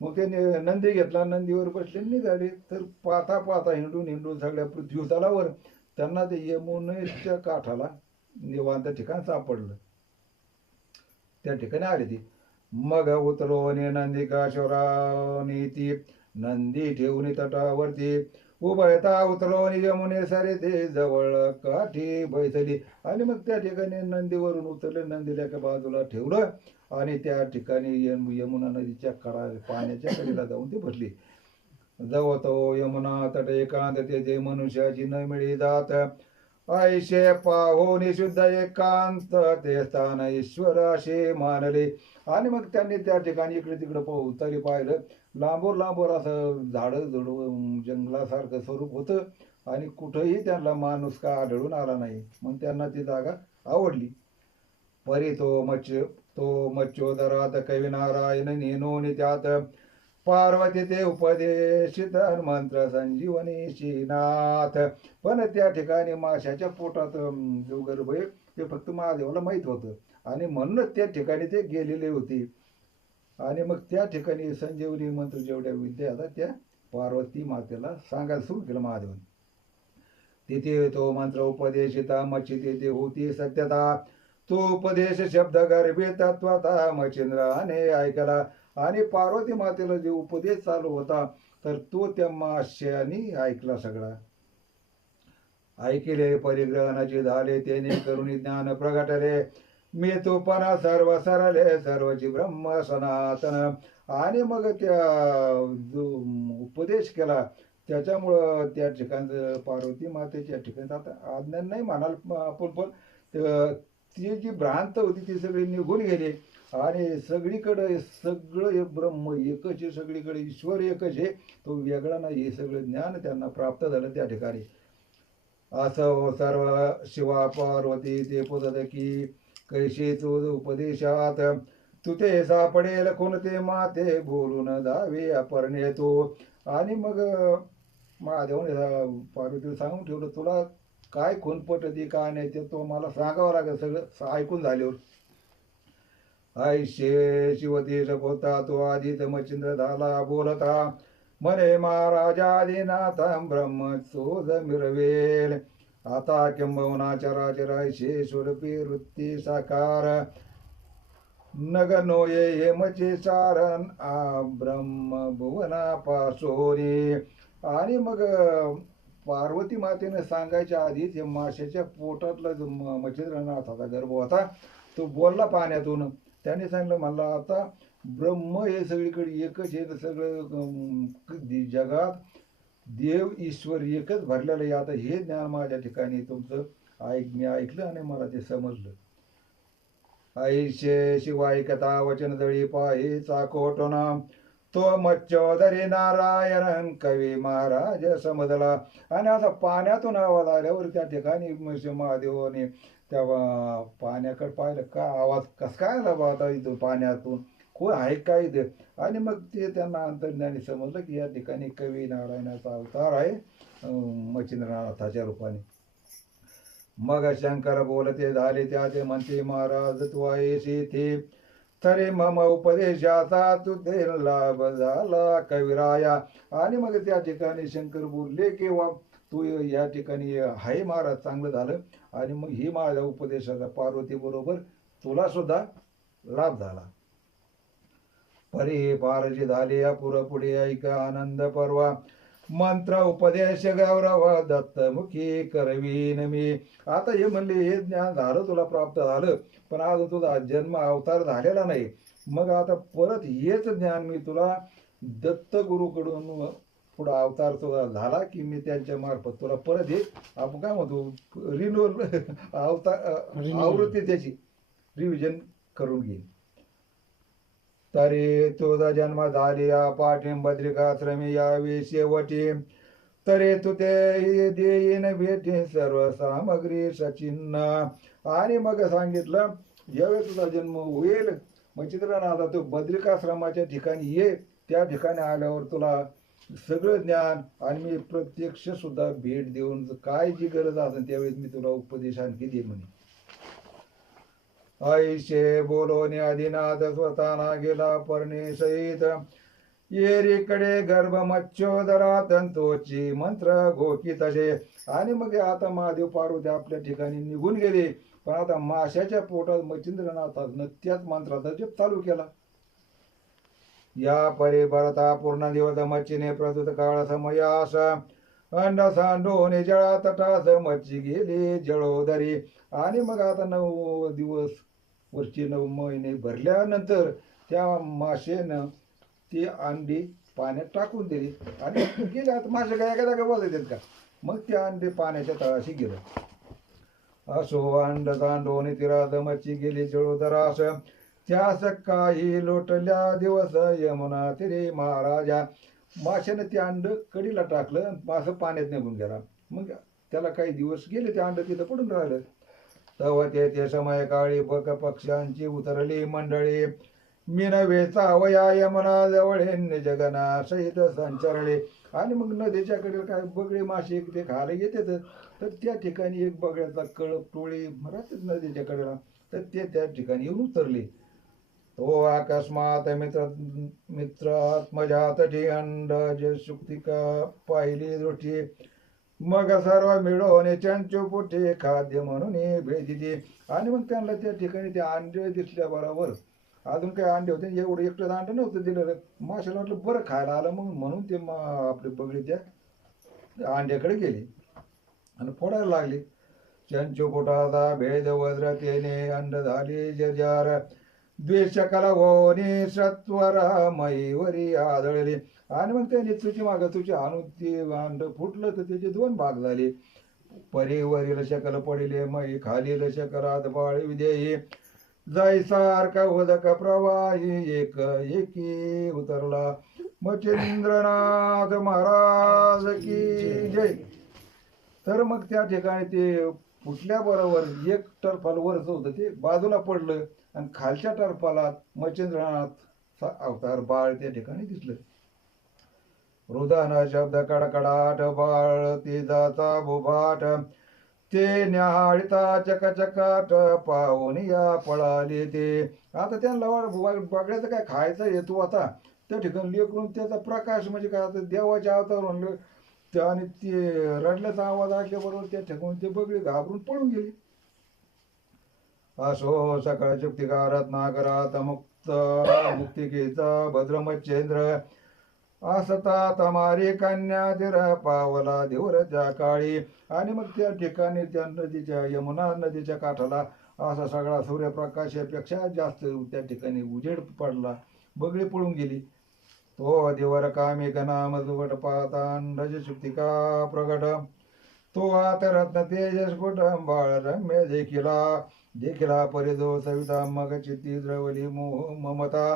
मग त्याने नंदी घेतला, नंदीवर बसले निघाले. तर पाहता पाहता हिंडून सगळ्या पृथ्वी तलावर त्यांना ते यमुनेच्या काठाला निवांत ठिकाण सापडलं. त्या ठिकाणी आले ती. मग उतरवणे नंदिकाश्वराने ती नंदी ठेवून तटावरती उभयता उतरवणे यमुने सारे ते जवळ काठी बैसली. आणि मग त्या ठिकाणी नंदीवरून उतरले, नंदीला एका बाजूला ठेवलं आणि त्या ठिकाणी यमुना नदीच्या पाण्याच्या कडेला जाऊन ती बसली. जवळ तो यमुना तट एकांत ते मनुष्याची न मिळी जात ऐशे पाहोनी शुद्ध एकांत ते स्थान ईश्वर असे मानले. आणि मग त्यांनी त्या ठिकाणी इकडे तिकडे तरी पाहिलं लांबवर असं झाडं झुडं जंगलासारखं स्वरूप होतं आणि कुठंही त्यांना माणूस का आढळून आला नाही. मग त्यांना ती जागा आवडली. परी तो मच्छोदरात कवी नारायण नेनोनी त्यात पार्वती ते उपदेशित मंत्र संजीवनी श्रीनाथ. पण त्या ठिकाणी माशाच्या पोटात जो गर्भ आहे ते फक्त महादेवाला माहीत होतं आणि म्हणूनच त्या ठिकाणी ते गेलेले होते. आणि मग त्या ठिकाणी संजीवनी मंत्र जेवढ्या विद्या आता त्या पार्वती मातेला सांगायला सुरू केलं महादेवाने. तिथे तो मंत्र उपदेशिता मच्छी तेथे होती सत्यता तो उपदेश शब्द गर्भे तत्वता मच्छिंद्राने ऐकला. आणि पार्वती मातेला जे उपदेश चालू होता तर तो त्या माश्यानी ऐकला सगळा. ऐकिले परिग्रहणाचे झाले त्याने करुणी ज्ञान प्रगटले मी तूपणा सर्व सरले सर्वची ब्रह्म सनातन. आणि मग त्या जो उपदेश केला त्याच्यामुळं त्या ठिकाणचं पार्वती मातेच्या ठिकाणी आता अज्ञान नाही म्हणाल आपण पण ती जी भ्रांत होती ती सगळी निघून गेली आणि सगळीकडे सगळं ब्रह्म एकच आहे, सगळीकडे ईश्वर एकच आहे, तो वेगळा नाही हे सगळं ज्ञान त्यांना प्राप्त झालं त्या ठिकाणी. असं सर्व शिवा पार्वती ते पुजत की कैसे तुझ उपदेशात तुते सापडेल कोणते माते बोलून जावे अपर्णे तो. आणि मग महादेवाने पार्वतीला सांगून ठेवलं तुला काय खून पटती काय नाही ते तो मला सांगावं लागेल सगळं ऐकून झाल्यावर. ऐशे शिवतेश होता तो आदित मच्छिंद्र झाला बोलता म्हणे महाराजादिनाथ ब्रह्म चोज मिरवेल. आता किंबहुना चराचरायशे स्वरूपी वृत्ती साकार नगनो ये हेमचे सारण आ ब्रह्म भुवना पासोनी. आणि मग पार्वती मातेने सांगायच्या आधीच हे माशाच्या पोटातला जो मच्छिंद्रनाथाचा गर्भ होता तो बोलला पाण्यातून. त्याने सांगितलं मला आता ब्रह्म हे सगळीकडे एकच आहे, सगळं जगात देव ईश्वर एकच भरलेलं आहे. आता हे ज्ञान माझ्या ठिकाणी तुमचं मी ऐकलं आणि मला ते समजलं. ऐशे शिवाय कथा वचन दळी पाही चाकोटना तो मच्छोदरी नारायण कवी महाराज समजला. आणि आता पाण्यातून आवाज आल्यावर त्या ठिकाणी महादेवाने त्या पाण्याकडे पाहिलं, का आवाज कस काय आला बा आता इथून पाण्यातून, कोण आहे काय इथे. आणि मग ते त्यांना अंतर्ज्ञानी समजलं की या ठिकाणी कवी नारायणाचा अवतार आहे मच्छिंद्रनाथाच्या रूपाने. मग शंकर बोलते झाले त्या ते म्हणते, महाराज तू आहेस इथे तरी मम उपदेशाचा तुझे लाभ झाला कविराया. आणि मग त्या ठिकाणी शंकर बोलले की वा तू या ठिकाणी आहे महाराज, चांगलं झालं. आणि मग ही माझ्या उपदेशाचा पार्वती बरोबर तुला सुद्धा लाभ झाला. परी पारजी झाले अपुर पुढे ऐका आनंद परवा मंत्र उपदेश गौरव दत्तमुखी करवीन मी. आता हे म्हणले हे ज्ञान झालं तुला प्राप्त झालं, पण अजून तुझा जन्म अवतार झालेला नाही. मग आता परत हेच ज्ञान मी तुला दत्त गुरुकडून पुढं अवतार तुझा झाला की मी त्यांच्या मार्फत तुला परत हे आपण काय म्हणतो रिन्युअल अवतार आवृत्ती त्याची रिव्हिजन करून घेईन. तरी तुझा जन्म झालिया पाठीम बद्रिकाश्रमी यावी शेवटी तरी तू ते देईन भेटी सर्व सामग्री सचिन्न. आणि मग सांगितलं ज्यावेळेस तुझा जन्म होईल मच्छिंद्रनाथ तू बद्रिकाश्रमाच्या ठिकाणी ये, त्या ठिकाणी आल्यावर तुला सगळं ज्ञान आणि मी प्रत्यक्ष सुद्धा भेट देऊन काय जी गरज असेल त्यावेळेस मी तुला उपदेश आणखी देईन म्हणे. ऐशे बोलोनी आदिनाथ स्वतःना गेला परणी सहित येरीकडे गर्भ मच्छोदरा तंतोची मंत्र घोकी तसे. आणि मग आता महादेव पार्वती आपल्या ठिकाणी निघून गेले, पण आता माशाच्या पोटात मच्छिंद्रनाथानं त्याच मंत्राचा जप चालू केला. या परी भरता पूर्ण दिवस मच्छीने प्रसूत काळ समयास अंड सांडोने जळा तटास मच्छी गेली जळोदरी. आणि मग आता 9 दिवस वरचे 9 महिने भरल्यानंतर त्या माशेनं ती अंडी पाण्यात टाकून दिली आणि गेले. आता मासे काय एका जागा बसायचे का, मग ते अंडे पाण्याच्या तळाशी गेलं. असो अंड तांडोने तिराद मच्छी गेली जळोदरास त्यास काही लोटल्या दिवस यमुना तिरे महाराजा. माशाने ते अंड कडीला टाकलं, मासं पाण्यात निघून गेला. मग त्याला काही दिवस गेले, ते अंड तिथं पडून राहिलं. तेव्हा ते समय काळी बक पक्ष्यांची उतरली मंडळी मिनवेचा अवया यमुना जवळे निजगना सहित संचरले. आणि मग नदीच्याकडे काय बगळे मासे ते खायला येतात, तर त्या ठिकाणी एक बगळ्याचा कळप टोळी राहतात नदीच्या कडेला, तर ते त्या ठिकाणी येऊन उतरले. तो अकस्मात मित्रात्मजा तटी अंडज शुक्तिका पाहिली दृष्टी मग सर्व मिळवणे चंचू पुठे खाद्य म्हणून भेदिते. आणि मग त्यांना त्या ठिकाणी ते अंडे दिसल्याबरोबर अजून काही अंडे होते, एवढं एकटं अंडे नव्हतं दिलेलं. माशाला वाटलं बरं खायला आलं, मग म्हणून ते आपले बगळे त्या अंड्याकडे गेले आणि फोडायला लागले. चंचू पोटाचा भेद वज्रतेने अंड झाली जर्जार द्वेषकाला होणे सत्वरा मईवरी आदळले. आणि मग त्याने तुझी मागं तुझी आणून ते अंड फुटलं, तर त्याचे 2 भाग झाले. परीवरील शकल पडिले मई खालील शकरात बाळ विदेही जायसारखा उदक प्रवाही एक एकी उतरला. मच्छिंद्रनाथ महाराज की जय. तर मग त्या ठिकाणी ते फुटल्याबरोबर एक टरफाल वरच होतं ते बाजूला पडलं आणि खालच्या टरफाला मच्छिंद्रनाथ अवतार बाळ त्या ठिकाणी दिसलं. रुदन शब्द कडकडाट बाळ तेजाचा बुभाट ते न्याहाळता चकचकाट पाहून या पळाले ते. आता त्यांना बगड्याचं काय खायचा हेतू होता, त्या ठिकाणी लेकरून त्याचा प्रकाश म्हणजे काय आता देवाच्या अवतार आणि ते रडल्याचा आवाज ऐकल्याबरोबर त्या ठिकाणी ते बगळे घाबरून पळून गेले. असो सकाळ शुक्तिकारात नागरात मुक्त मुक्तिकेचा भद्रमच्छेंद्र असता तमारी कन्या तिर पावला देवरच्या काळी. आणि मग त्या ठिकाणी त्या नदीच्या यमुना नदीच्या काठाला असा सगळा सूर्यप्रकाशापेक्षा जास्त त्या ठिकाणी उजेड पडला, बगळे पळून गेली. तो देवर कामी नाम दुवट पाहता अंडज शुक्तिका प्रगट तो आता रत्न तेजस्फुट बाळ रम्य देखिला देखिला परिदो सविता मग चित्ती द्रवली मोह ममता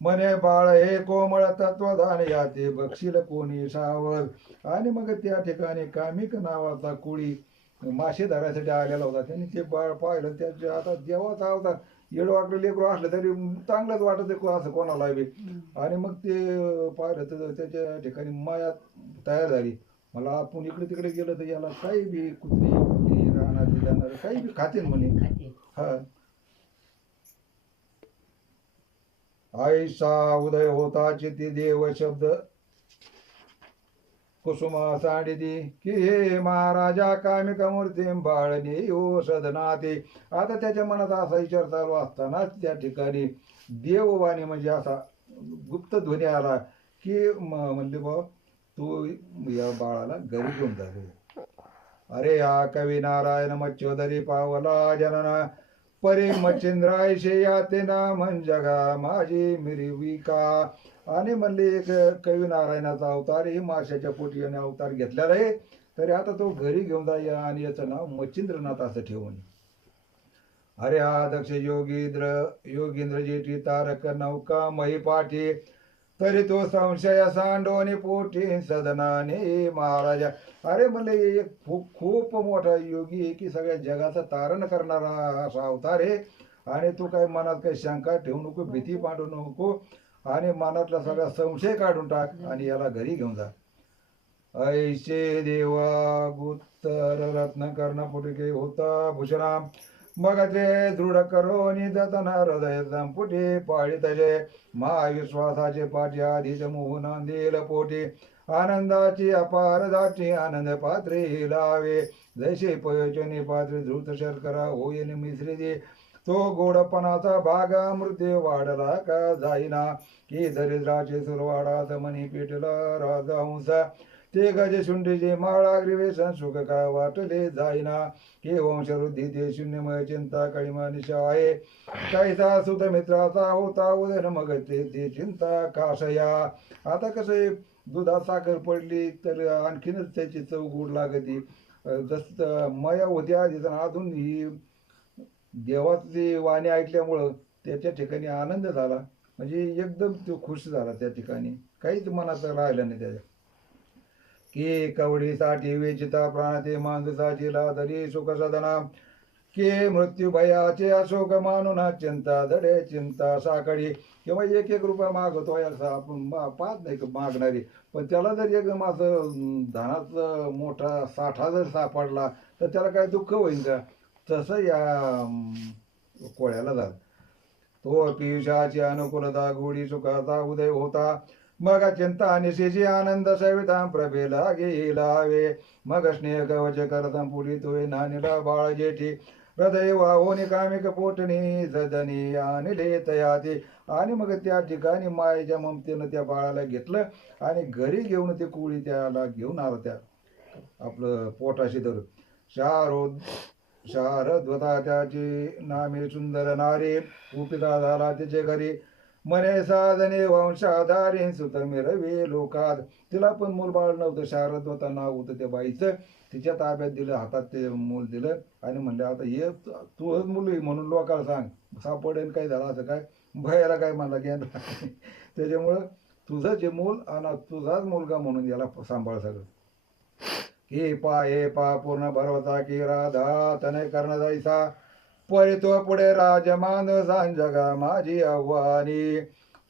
मने बाळ हे कोमळ तत्वदान याते बक्षील कोणी सावध. आणि मग त्या ठिकाणी कामिक नावाचा कोळी मासे धरायसाठी आलेला होता. त्यांनी ते बाळ पाहिलं. त्याच्या आता देवाचा अवतार येडवाकडे लेकरू असलं तरी चांगलंच वाटत असं कोणाला बी. आणि मग ते पाहिलं तर त्याच्या ठिकाणी माया तयार झाली. मला आपण इकडे तिकडे गेलं तर याला काही बी कुत्री कुत्री राहणार जाणार काही बी खातील म्हणे. हा आईसा उदय होता चिती देव शब्द कुसुमा सांडिती की हे महाराजा कामिक मूर्ती बाळनी हो सदनाते. आता त्याच्या मनात असा विचार चालू असतानाच त्या ठिकाणी देववाणी म्हणजे असा गुप्त ध्वनी आला की म्हणले बा तू या बाळाला घरी घेऊन जा. अरे हा कवी नारायण मच्छोदरी पावला जनना परे मच्छिंद्रायशे याते नाम जगा माझी मिरविका. आणि म्हणले एक कवी नारायणाचा अवतार ही माशाच्या पोटी याने अवतार घेतलेला आहे. तरी आता तो घरी घेऊन जा आणि याचं नाव मच्छिंद्रनाथ असं ठेवून. अरे हा दक्ष योगींद्र जेठी तारक नौका मही पाठी तरी तो संशय सांडोनी पोटी सदनाने महाराजा. अरे म्हणले एक खूप मोठा योगी आहे की सगळ्या जगाचं तारण करणारा असा अवतार आहे. आणि तू काय मनात काही शंका ठेवू नको, भीती पाडू नको आणि मनातला सगळा संशय काढून टाक आणि याला घरी घेऊन जा. ऐशे देवा गुत्तर रत्न कर्णपुटिके होता भूषणा मग ते दृढ करो निदतना हृदय संपुटे पाळितले महाविश्वासाचे पाठी आधीच मोहून अंधेल पोटी आनंदाची अपार दाटी आनंद पात्रे लावे जैसे पयोचने पात्रे धृत शर्करा होईन मिश्री दे. तो गोडपणाचा भागा मृत्यू वाढला का जाईना की दरिद्राचे सुरवाडा समनी पेटला राजहंसा ते गज शुंडीचे माळा ग्रीवेशन सुख काय वाटले जाईना की वंशवृद्धी ते शून्यमय चिंता कळीमा निशा आहे काहीसा सुत मित्राचा होता उदयन मग ते चिंता काशया. आता कसं दुधात साखर पडली तर आणखीनच त्याची चव गोड लागती. जसं मया होती आधीच अजून ही देवाची वाणी ऐकल्यामुळं त्याच्या ठिकाणी आनंद झाला. म्हणजे एकदम तो खुश झाला. त्या ठिकाणी काहीच मनात राहिलं नाही त्याच्या की कवडीसाठी वेचिता प्राणते माणसाची लादरी सुख सदना की मृत्यू भयाचे अशोक मानून चिंता धडे चिंता साकडी. किंवा एक एक रुपया मागतो याचा आपण पाहत नाही मागणारी. पण त्याला जर एकदम असं धनाचा मोठा साठा जर सापडला तर त्याला काय दुःख होईल का? तसं या कोळ्याला झालं. तो पियुषाची अनुकूलता गोडी सुखाचा उदय होता मग चिंता निशेची आनंद सविता प्रभेला गेलावे मग स्नेह कवच करता पुढी तोय नानीला बाळ जेठी हृदय वाहोनी कामिक पोटणी सदनी आणले तयाती. आणि मग त्या ठिकाणी मायेच्या ममतेनं त्या बाळाला घेतलं आणि घरी घेऊन ते कोळी त्याला घेऊन आला. त्या आपलं पोटाशी धरून शारद्वता त्याची नामे सुंदर नारी उपिता झाला तिचे घरी मने साधने वंशाधारी सुत मिरवे लोकात. तिला पण मूल बाळ नव्हतं. शारद्वता नाव होतं त्या बाईचं. तिच्या ताब्यात दिलं, हातात ते मूल दिलं आणि म्हणलं आता ये तूच मुली म्हणून लोकांना सांग सापडेल काय झालं असं काय भयाला काय मला घ्या. त्याच्यामुळं तुझं जे मूल आणि तुझाच मुलगा म्हणून याला सांभाळ सगळं. की हे पा पूर्ण भरवता की राधा तनय कर्ण जायचा परितो पुढे राजमान सांजगा माझी आव्हानी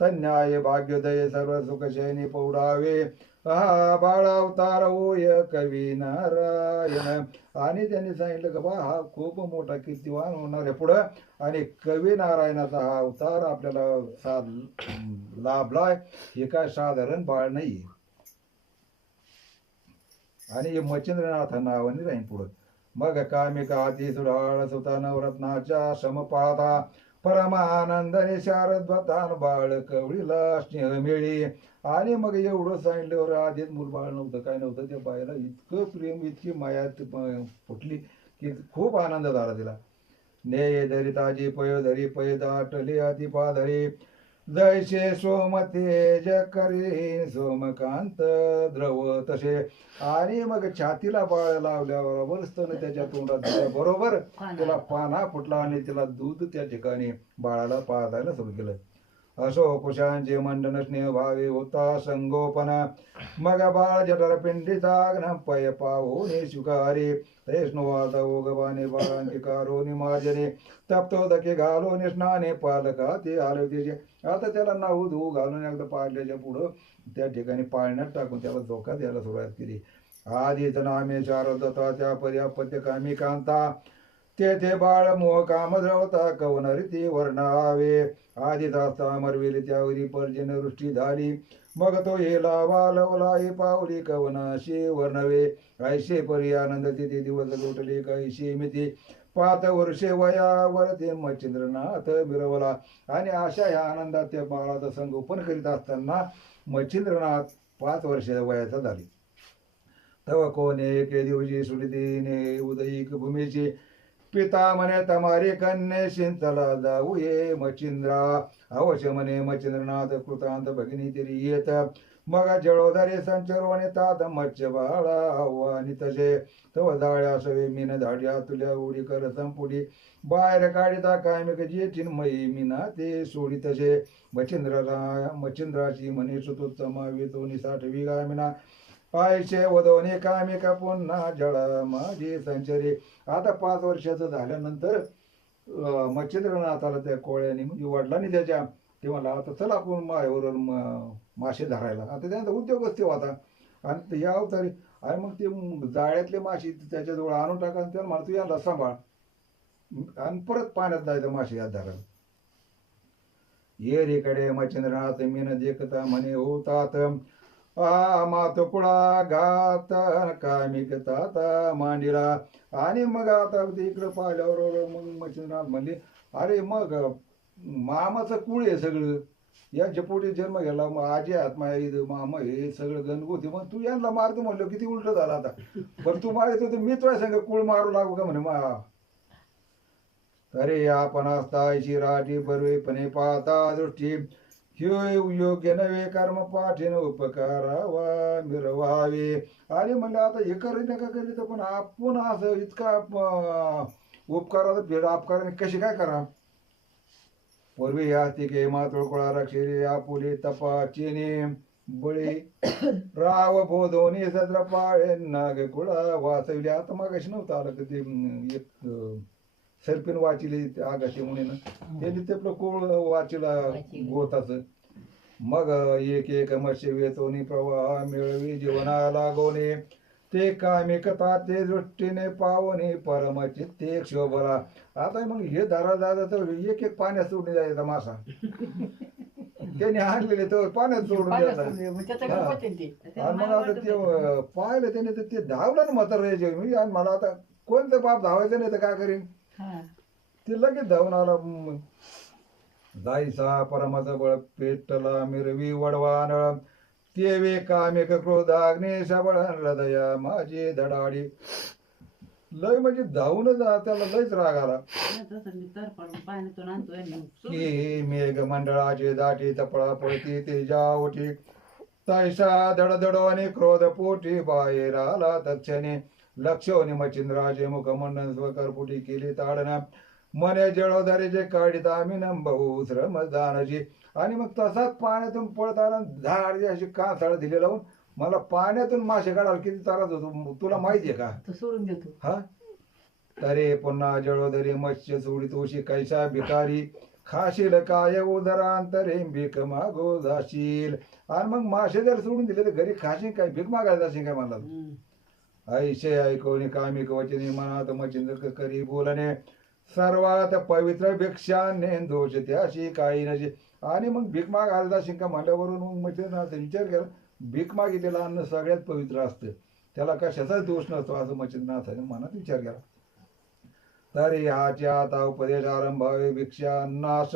तन्याय भाग्योदय सर्व सुखशैनी पौडावे हा बाळ अवतार होय कवी नारायण. आणि त्यांनी सांगितलं की बा हा खूप मोठा कीर्तिवान होणार आहे पुढं आणि कवी नारायणाचा हा अवतार आपल्याला लाभलाय. हे काय साधारण बाळ नाही. आणि मच्छिंद्रनाथ नावाने राहील पुढं. मग कामिका हाती सुराळ सुता नवरत्नाच्या सम पाहता परमानंदने शारद्वतान बाळ कवळीला स्नेह मिळी. आणि मग एवढं सांगितल्यावर आधीच मूल बाळ नव्हतं काय नव्हतं. त्या बाईला इतकं प्रेम इतकी माया फुटली की खूप आनंद झाला तिला. नेय धरी ताजी पय धरी पय दाटले अति पाधरी जैसे सोमतेज करी सोमकांत द्रव तसे. आणि मग छातीला बाळ लावल्याबरोबर स्तन त्याच्या तोंडात दिल्याबरोबर त्याला पाना फुटला आणि त्याला दूध त्या ठिकाणी बाळाला पाजायला सुरू केलं. असो कुशांचे मंडन स्नेह भावे होता संगोपना. मग बाळ जठर पिंडिता पय पाहुने स्वीकारे. तैष्णवाचा ओगवाने बाळांची कारोनी मार्जने. तप्तोदके घालून स्नाने पालका ते आले. आता त्याला नाऊ धुऊ घालून एकदा पाळल्याच्या पुढं त्या ठिकाणी पाळण्यात टाकून त्याला धोका द्यायला सुरुवात केली. आधीच नामे चारदता त्या पर्यापत्य कामी कांता. तेथे बाळ मोह काम द्रवता कवन रीती वर्णावे. आधीच असता मरविली त्यावरी पर्जन वृष्टी झाली. मग तो येला वालवला पावली कवनाशी वर्णवे. ऐशे परी आनंद तिथे दिवस लोटले कैशी मिती. 5 वर्षे वयावरती मच्छिंद्रनाथ मिरवला. आणि अशा ह्या आनंदात त्या बाळाचं संगोपन करीत असताना मच्छिंद्रनाथ 5 वर्ष वयाचा झाले. तव कोणे एके दिवशी सुडितीने उदयिक भूमीची. पिता म्हणे तमारी कन्ये शिंतला जाऊ ये मच्छिंद्रा. अवश्य म्हणे मच्छिंद्रनाथ कृतांत भगिनी तरी येत. मग जळोदरे संचरवणे तात मच्छ बाळा आव्हानी तसे. तव जाळ्या सवे मीन धाड्या तुल्या उडी कर संपुडी. बाहेर काढिता कायमिक जेठीन मयी मीना ते सोडी तसे. मच्छिंद्राची म्हणे सुतोत्तमा वेतोनी 60 गामिना. आयशे वदवणे कामिका पुन्हा जळ माझी संचरी. आता 5 वर्षाचं झाल्यानंतर मच्छिंद्रनाथाला त्या कोळ्याने म्हणजे वडिलांनी त्याच्या ते म्हणला आता चला आपण मायावरून मासे धरायला. आता त्यांचा उद्योगच ते होता. आणि ते या अवतारी आणि मग ते जाळ्यातले मासे त्याच्याजवळ आणून टाका आणि त्याला म्हणतो याला सांभाळ आणि परत पाण्यात जायचं मासे यात धरायला. येरीकडे मच्छिंद्रनाथ मीन देखता म्हणे होतात. मातुकुळा घात कामिकता मांडीला. आणि मग आता ते इकडं पाहिल्यावर मग मच्छिंद्रनाथ म्हणले अरे मग मामाचं कुळ आहे सगळं. यांच्या पोटी जन्म घ्यायला मग आजी आत्मा मामा हे सगळं गणगोती. मग तू यांना मारतो म्हणलं किती उलट झालं आता. पण तू मारत होते मी तुझ्या संग कुळ मारू लागू का म्हणे मा. अरे आपण असतायची राठी बरवेपणे पाहता दृष्टी. ह्यो योग्य नव्हे कर्म पाठीन उपकारावा मिरवावे. आणि म्हणलं आता हे करी नका करी तर पण आपण असं इतका उपकाराचा फेड अपकाराने कशी काय करा. पूर्वी यास्तिके मातुळकुळा रक्षिरे आपुले तपाचेने बळी राव बोधोनी सत्र पाळे नाग कुळा वाचविले. आता मागाशी नव्हतं आलं तर ते एक सर्पिन वाचिले आगाशी म्हणून त्यांनी ते आपलं कोळ वाचिला गोताचं. मग एक मत्स्य वेतोनी प्रवाह मिळवी जीवना लागोने. ते कामिकता ते दृष्टीने पावणे परमचित्ते क्षोभला. आता मग हे धारा दादा तर एक पाण्यात सोडून जायचा मासा. त्याने आणलेले तर पाण्यात सोडून द्यायला. आणि मग आता ते पाहिलं त्याने तर ते धावलं ना म्हातारा मी. आणि मला आता कोणतं बाप धावायचं नाही तर काय करीन. ते लगेच धावून आला. जायचा परमाचा बळ पेटला मिरवी वडवान. तेवे कामिक क्रोधाग्नी सबळ हृदया माझी धडाडी. लय म्हणजे धावून त्याला लयच राग आला. की मेघ मंडळाची दाटी तपळा पळती तेजावटी. तैसा धडधडो आणि क्रोध पोटी बाहेर आला तक्षणे. लक्षोनी मच्छिंद्राचे मुखमंडन स्वकरपुटी केली ताडना. मने जळोदरीचे काढित आम्ही नंबहू श्रमदानाची. आणि मग तसाच पाण्यातून पळताना झाड अशी कासाळ दिले लावून मला पाण्यातून मासे काढायला किती त्रास होतो तुला माहितीये का. सोडून देतो हा तरे पुन्हा जळोदरी मत्स्य सोडित ओशी कैसा भिकारी. खाशील काय उदरांतरे भीक मागो जाशील. आणि मग मासे जर सोडून दिले तर घरी खाशील काय भीक मागायला जाशील काय मला. ऐशे ऐकोनी कामिक वचनी मनात मच्छिंद्र करी बोलणे. सर्वात पवित्र भिक्षाने दोष त्याशी काही नशी. आणि मग भीक मागायला जाशील का म्हणल्यावरून मग मच्छिंद्रनाथ विचार केला भीक मागितलेलं अन्न सगळ्यात पवित्र असतं त्याला कशाचाच दोष नसतो असं मच्छिंद्रनाथाने मनात विचार केला. तरी हाचे आता उपदेश आरंभावे भिक्षा नाश.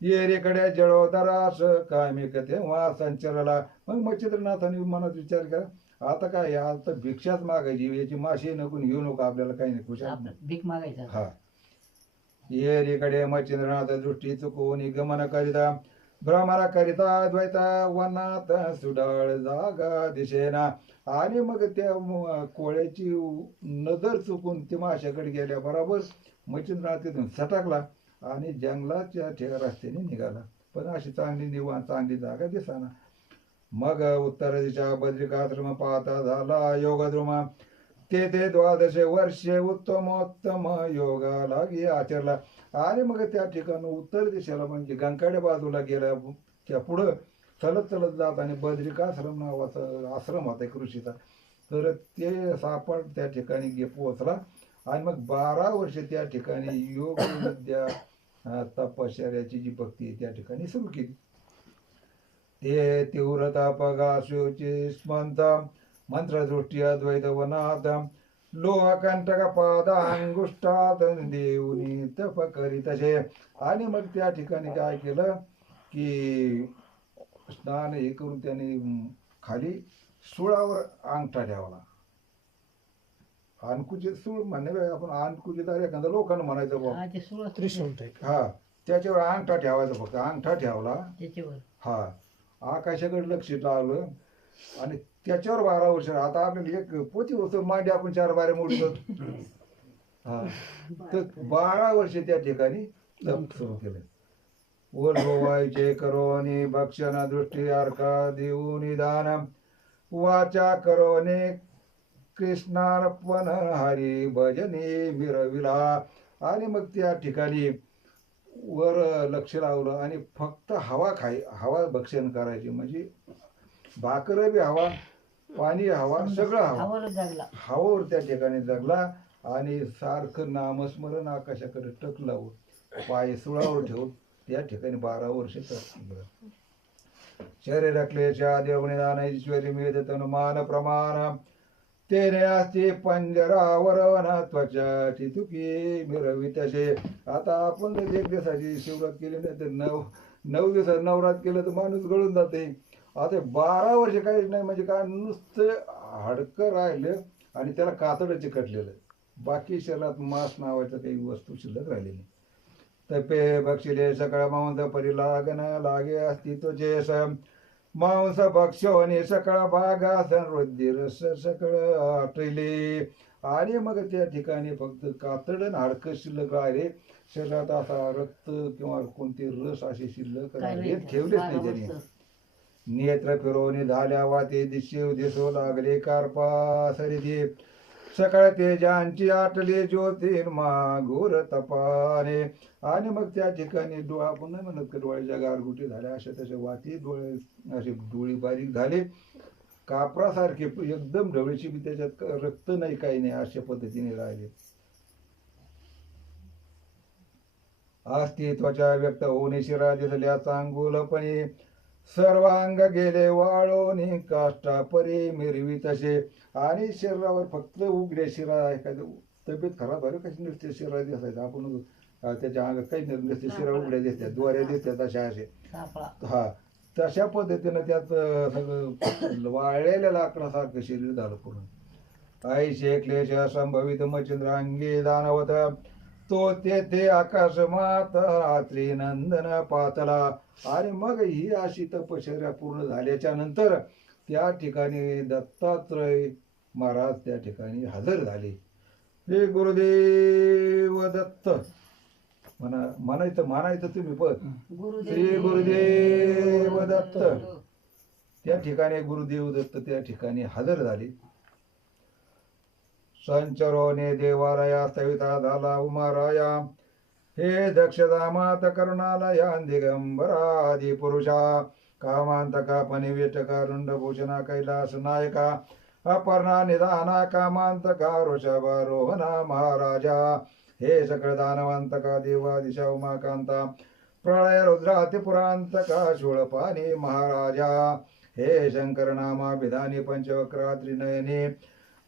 येरीकडे जळोदरास कामिक तेव्हा संचरला. मग मच्छिंद्रनाथाने मनात विचार केला आता काय आता भिक्षाच मागायची याची माशी नको घेऊ नको आपल्याला काही नाही खुश भीक मागायचा. हा येरीकडे मच्छिंद्रनाथ दृष्टी चुकवून गमन करिता. भ्रमणाकरिता द्वैता वनात सुडाळ जागा दिसेना. आणि मग त्या कोळ्याची नजर चुकून ती माशाकडे गेल्या बरोबर मच्छिंद्रनाथ तिथून सटकला आणि जंगलाच्या रस्त्याने निघाला. पण अशी चांगली निवांत चांगली जागा दिसाना. मग उत्तर दिशा बद्रिकाश्रम पाहता झाला योगद्रुमा. ते 12 वर्षे उत्तमोत्तम योगा लागी आचरला. आणि मग त्या ठिकाणी उत्तर दिशेला म्हणजे गंगाड्या बाजूला गेल्या त्या पुढं चलत चलत जात आणि बद्रिकाश्रम नावाचा आश्रम होता एक ऋषीचा. तर ते सापड त्या ठिकाणी पोहोचला आणि मग 12 वर्षे त्या ठिकाणी योग विद्या तपश्चर्याची जी भक्ती आहे त्या ठिकाणी सुरू केली. ते तीव्र तापगाशोचे स्मंत मंत्रदृष्टी अद्वैत वनात लोहकंटक पाद अंगुष्ठात देऊनी तप करीत असे. आणि मग त्या ठिकाणी काय केलं की स्नान हे करून त्याने खाली सुळावर अंगठा ठेवला. अनकुचित सूळ म्हणणे आपण अनकुचित एखादा लोखंड म्हणायचं बघ. हा, ते सुळ असतं त्रिशूल टाईप. हा त्याच्यावर अंगठा ठेवायचा फक्त. अंगठा ठेवला. त्याच्यावर. हा आकाशाकडे लक्ष लावलं आणि त्याच्यावर 12 वर्ष. आता आपल्याला एक पोती होतो मांडी आपण 4 बारे मोडतो. हा तर 12 वर्ष त्या ठिकाणी तप सुरू केलं. वर गोवायचे करोनी भक्षण दृष्टी अर्का देऊनी दान वाचा करोने कृष्णार्पण हरी भजनी मिरविला. आणि मग त्या ठिकाणी वर लक्ष लावलं आणि फक्त हवा भक्षण करायची. म्हणजे भाकर बी हवा, पाणी हवा, सगळं हवा. हवावर जगला. हवावर त्या ठिकाणी जगला आणि सारखं नामस्मरण आकाशाकडे टक लावून पाय सुळावर ठेवून त्या ठिकाणी 12 वर्ष केलं. शरीर क्लेशा देवनिदान ईश्वरी मिळत तनुमान प्रमाण तेने असते पंजरावर त्वचा चितुकी मिरवी तसे. आता आपण जर 1 दिवसाची शिवरात केली नाही तर 9 दिवसात नवरात केलं तर माणूस गळून जाते. आता 12 वर्ष काहीच नाही. म्हणजे काय नुसतं हाडकं राहिलं आणि त्याला कातडं चिकटलेलं. बाकी शरीरात मांस नावाचं काही वस्तू शिल्लक राहिली नाही. तपे बक्षिले सकळ मांस परिलागन लागे अस्तित्वचे सम मांस भक्षोने सकळ भागा संरुद्धिर सकळ आटले. आणि मग त्या ठिकाणी फक्त कातड हाडकं शिल्लक राहिले. शरीरात असा रक्त किंवा कोणते रस असे शिल्लक राहिले ठेवलेच नाही त्यांनी. नेत्र फिरवणे झाल्या वाते दिसू लागले कार्पा सरिदी सकाळ तेजांची आटली ज्योतिर्मा घोर तपाने. आणि मग त्या ठिकाणी डोळा आपण नाही म्हणत का डोळ्याच्या गारगुटी झाल्या अशा तशा वाती डोळे असे डोळे बारीक झाले कापरासारखे एकदम ढवळीची बी त्याच्यात रक्त नाही काही नाही अशा पद्धतीने राहिले. अस्तित्वाच्या व्यक्त होणे शिरा दिसल्या चांगुलपणे सर्वांग गेले वाळोनी काष्टा परी मिरवी तसे. आणि शरीरावर फक्त उघड्या शिरा एखाद्या तब्येत खराब झाली कशी नुसते शिरा दिसायचा. आपण त्याच्या अंगात काही नुसते शिरा उघड्या दिसतात द्वारे दिसतात अशा असे. हा तशा पद्धतीनं त्यात सगळं वाळलेल्या लाकडासारखं शरीर झालं पूर्ण. आई शेकलेश संभवित मच्छिंद्रांगी दानवत तो ते आकाश मात रात्री नंदन पातला. आणि मग ही अशी तपश्चर्या पूर्ण झाल्याच्या नंतर त्या ठिकाणी दत्तात्रय महाराज त्या ठिकाणी हजर झाले. हे गुरुदेव दत्त म्हणायचं तुम्ही पण श्री गुरुदेव दत्त. त्या ठिकाणी गुरुदेव दत्त त्या ठिकाणी हजर झाले. संचरोने देवालया स्थविता झाला उमाराया. हे दक्षदामात करुणालया दिगंबरादी पुरुषा कामांतका पनिवेटका रुंडभूषणा कैलास नायका अपर्णा निदाना कामांतका वृषभारोहणा महाराजा. हे सकळ दानवंतका देवादिशा उमाकांता प्रळय रुद्रातिपुरांतका शूळपाणी महाराजा. हे शंकर नामा विधानी पंचवक्रा त्रिनयनी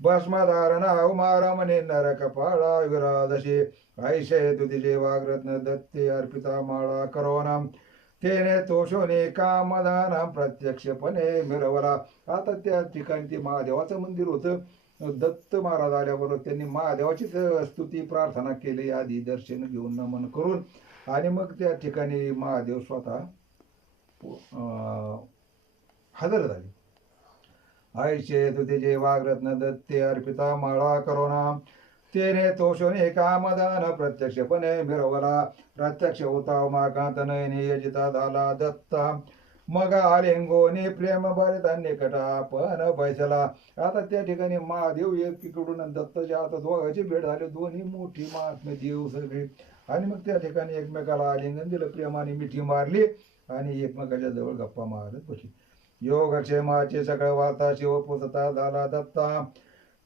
भस्मधारणा उमारमणे नरकपाळा विराजशी. ऐशे तुझे वाग्रत्न दत्ते अर्पिता माळा करोना तेने तोषोने कामदाना प्रत्यक्षपणे मिरवला. आता त्या ठिकाणी ते महादेवाचं मंदिर होतं. दत्त महाराज आल्याबरोबर त्यांनी महादेवाचीच स्तुती प्रार्थना केली आधी दर्शन घेऊन नमन करून. आणि मग त्या ठिकाणी महादेव स्वतः हजर झाली. आईचे तुझे वाग्रत्न दत्ते अर्पिता माळा करोना, तेने तोषणे कामदान प्रत्यक्षपणे मिरवला. प्रत्यक्ष होता मागात नयने यजिता झाला दत्ता, मग आलिंगोनी प्रेम भरिता निकटा पण बैसला. आता त्या ठिकाणी महादेव एकीकडून आणि दत्ताच्या आता दोघांची भेट झाली. दोन्ही मोठी महात्मे देव सगळे. आणि मग त्या ठिकाणी एकमेकाला आलिंगन दिलं, प्रेमाने मिठी मारली आणि एकमेकाच्या जवळ गप्पा मारत बसली. योगक्षेमाचे सगळं वार्ता शिव पुसता झाला दत्ता,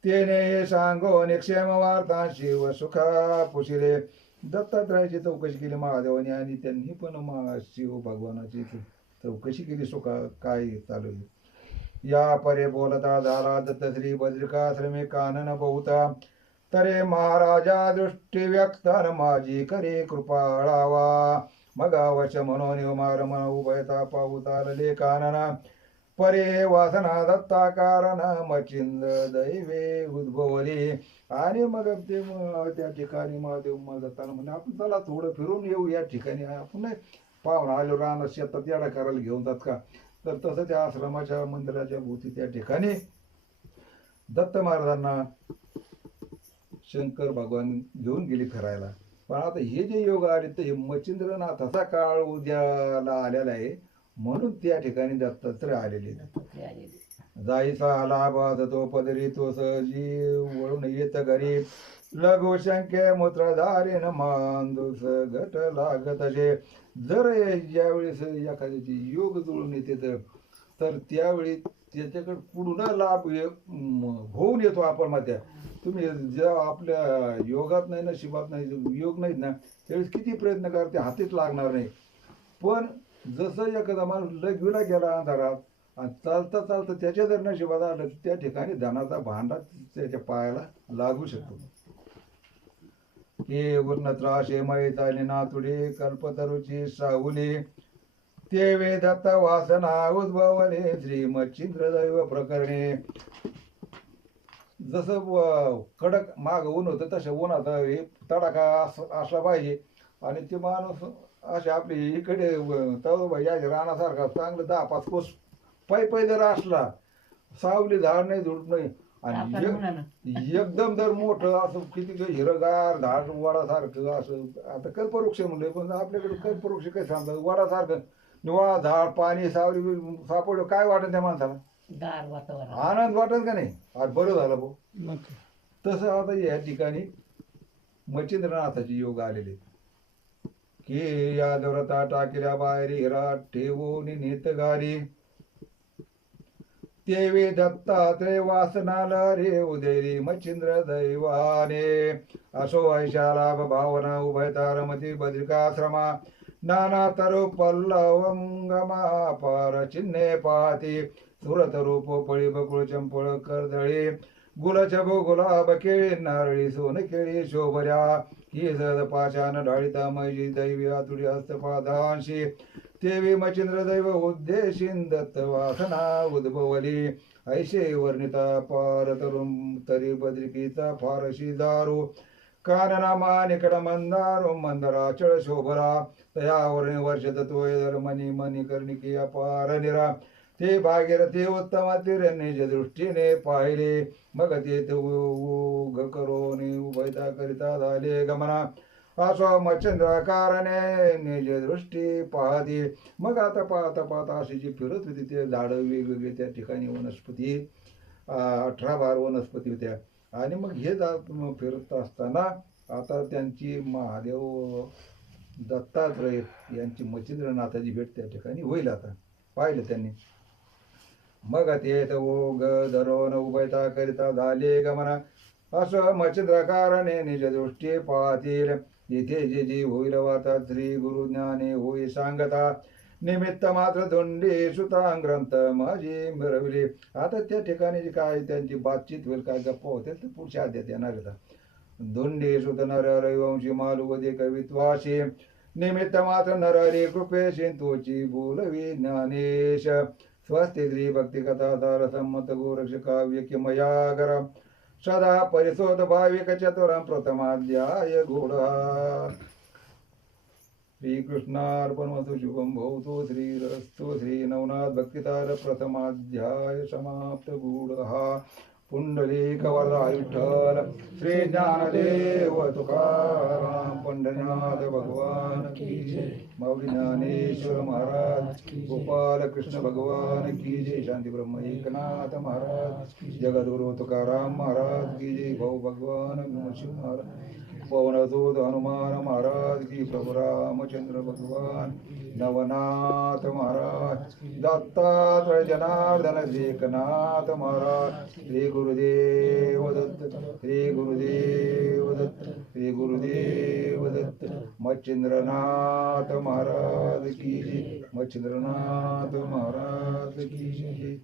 तेने सांगो निक्षेम वार्ता शिव सुखा पुशिले. दत्तात्रयाची चौकशी केली महादेवाने आणि त्यांनी पण शिव भगवानाची चौकशी केली, सुखा काय चालू आहे. या परे बोलता झाला दत्त श्री बद्रिकाश्रमी कानन बहुता, तरे महाराजा दृष्टी व्यक्तान माझी करे कृपाळावा. मग अवश्य म्हणून मार मन उभयता पाहुतारले कानना, परे वासना दत्ता कारण मचिंद्र दैवे उद्भवली. आणि मग ते त्या ठिकाणी महादेव दत्तानं म्हणे आपण चला थोडं फिरून येऊ या ठिकाणी. आपण पाहुणा आलो राहणार शेतात येडा करायला घेऊन जात का. तर तसं त्या आश्रमाच्या मंदिराच्या भोवती त्या ठिकाणी दत्त महाराजांना शंकर भगवान घेऊन गेले फिरायला. पण आता हे जे योग आले तर हे मच्छिंद्रनाथाचा काळ उद्याला आलेला आहे, म्हणून त्या ठिकाणी दत्तात्रय आलेले. जाईचा आला बाध तो पदरी तो सहजी वळून येत घरी, लघु शंके मूत्रधारेन मांदूस घट लागत असे. जर ज्यावेळेस एखाद्याची योग जुळून येते तर त्यावेळी त्याच्याकडे पूर्ण लाभ होऊन येतो. आपण मात्या तुम्ही जेव्हा आपल्या योगात नाही, नशिबात नाही, योग नाहीत ना, त्यावेळेस किती प्रयत्न करते हातीच लागणार नाही. पण जसं एखादा माणूस लगविला गेला अंधारात आणि चालता चालता त्याच्या जर नशिबात आलं त्या ठिकाणी धनाचा भांडा त्याच्या पायाला लागू शकतो. हे वर्णत्राशे मैताली नातुडे कल्पतरुची साहुली, ते वेदात वासना उद्भवले श्री मच्छिंद्र दैव प्रकरणे. जसं कडक माग ऊन होतं तसं उन्हात हे तडाखा असला पाहिजे. आणि ते माणूस असे आपली इकडे तळोबाई याच्या रानासारखा चांगलं 10-5 कोस पायी जर असला, सावली झाड नाही झुडत नाही, आणि एकदम जर मोठं असं किती हिरगार झाड वडासारखं असं. आता कल्पवृक्ष म्हणलं पण आपल्याकडे कल्पवृक्ष काय सांगतात, वडासारखं निवा झाड पाणी सावली सापडलं काय वाटत त्या माणसाला, आनंद वाटत का नाही. आज बरं झालं भाऊ. तसं आता या ठिकाणी मच्छिंद्रनाथाची योग आलेले की या दौरता टाकिल्या बाहेर हिरा ठेवून नेत गारी, तेवे दत्तात्रय वासनाला रे उदेरी मच्छिंद्र दैवाने. असो ऐशाला भावना उभयता रमती बद्रिकाश्रमा, नाना तरू पल्लवंगमा पार चिन्हे पाहती. सुरत रूप पळी बकुळ चंपळ कर्दळी, गुलछबो गुलाब केळी नारळी सोन केळी शोभऱ्या. ही सद पाशान ढाळिता मैजी दैवी आतुडी हस्तपादांशी, तेवी मच्छिंद्र दैव उद्देशीन दत्त वासना उद्भवली. ऐशे वर्णिता पार तरुण तरी बद्रिकीचा फारशी दारू, कानना मानिकड मंदारो मंदराचळ शोभरा. तयावरणी वर्षत तोय मनी मनी कर्णिकी अपार निरा, ते भागीरथी उत्तम तिरनिज दृष्टीने पाहिले. मग ते उग करोनी उभयता करिता झाले गमना, असो मच्छिंद्राकारणे निज दृष्टी पाहती. मग आता पाहता अशी जी फिरत होती ते झाडं वेगवेगळे त्या ठिकाणी वनस्पती 18 वनस्पती होत्या. आणि मग हे फिरत असताना आता त्यांची महादेव दत्तात्रय यांची मच्छिंद्रनाथाची भेट त्या ठिकाणी होईल. आता पाहिलं त्यांनी. मग ते ओग धरून उभयता करिता झाले गमना, असं मच्छिंद्रकारणे निज दृष्टी पाहतील. इथे जे जी होईल वाता श्री गुरुज्ञाने होई सांगता, निमित्त मात्र धोंडी सुता ग्रंथ माझी मिरवली. आता त्या ठिकाणी जी काय त्यांची बातचीत होईल, काय गप्पा होतील ते पुढच्या अध्यायात येणार होता. धोंडी सुत नर रविवंशी मालुवदे कवित्वाशी, निमित्त मात्र नरहरी कृपेशी तोची बोलवी ज्ञानेश. स्वस्ति श्री भक्ती कथाधार सम्मत गोरक्ष काव्य किमयागर, सदा परिशोध भाविक चतुरं प्रथमाध्याय गूढ. श्रीकृष्णार्पणमस्तु शुभं भवतु श्रीरस्तु श्री नवनाथ भक्तितार प्रथमाध्याय समाप्त गूढः पुंडलीकवरदा विठ्ठल श्री ज्ञानदेव तुकाराम पंढरीनाथ भगवान की जय माऊली ज्ञानेश्वर महाराज गोपाल कृष्ण भगवान की जय शांती ब्रह्म एकनाथ महाराज जगद्गुरु तुकाराम महाराज की जय भाऊ भगवान विमर्शी महाराज पवनसूत हनुमान महाराज की प्रभु रामचंद्र भगवान नवनाथ महाराज दत्तात्रय जनार्दन एकनाथ महाराज श्री गुरुदेव दत्त श्री गुरुदेव दत्त श्री गुरुदेव दत्त मच्छिंद्रनाथ महाराज की जय मच्छिंद्रनाथ महाराज की जय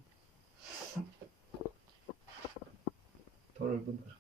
थोड़ा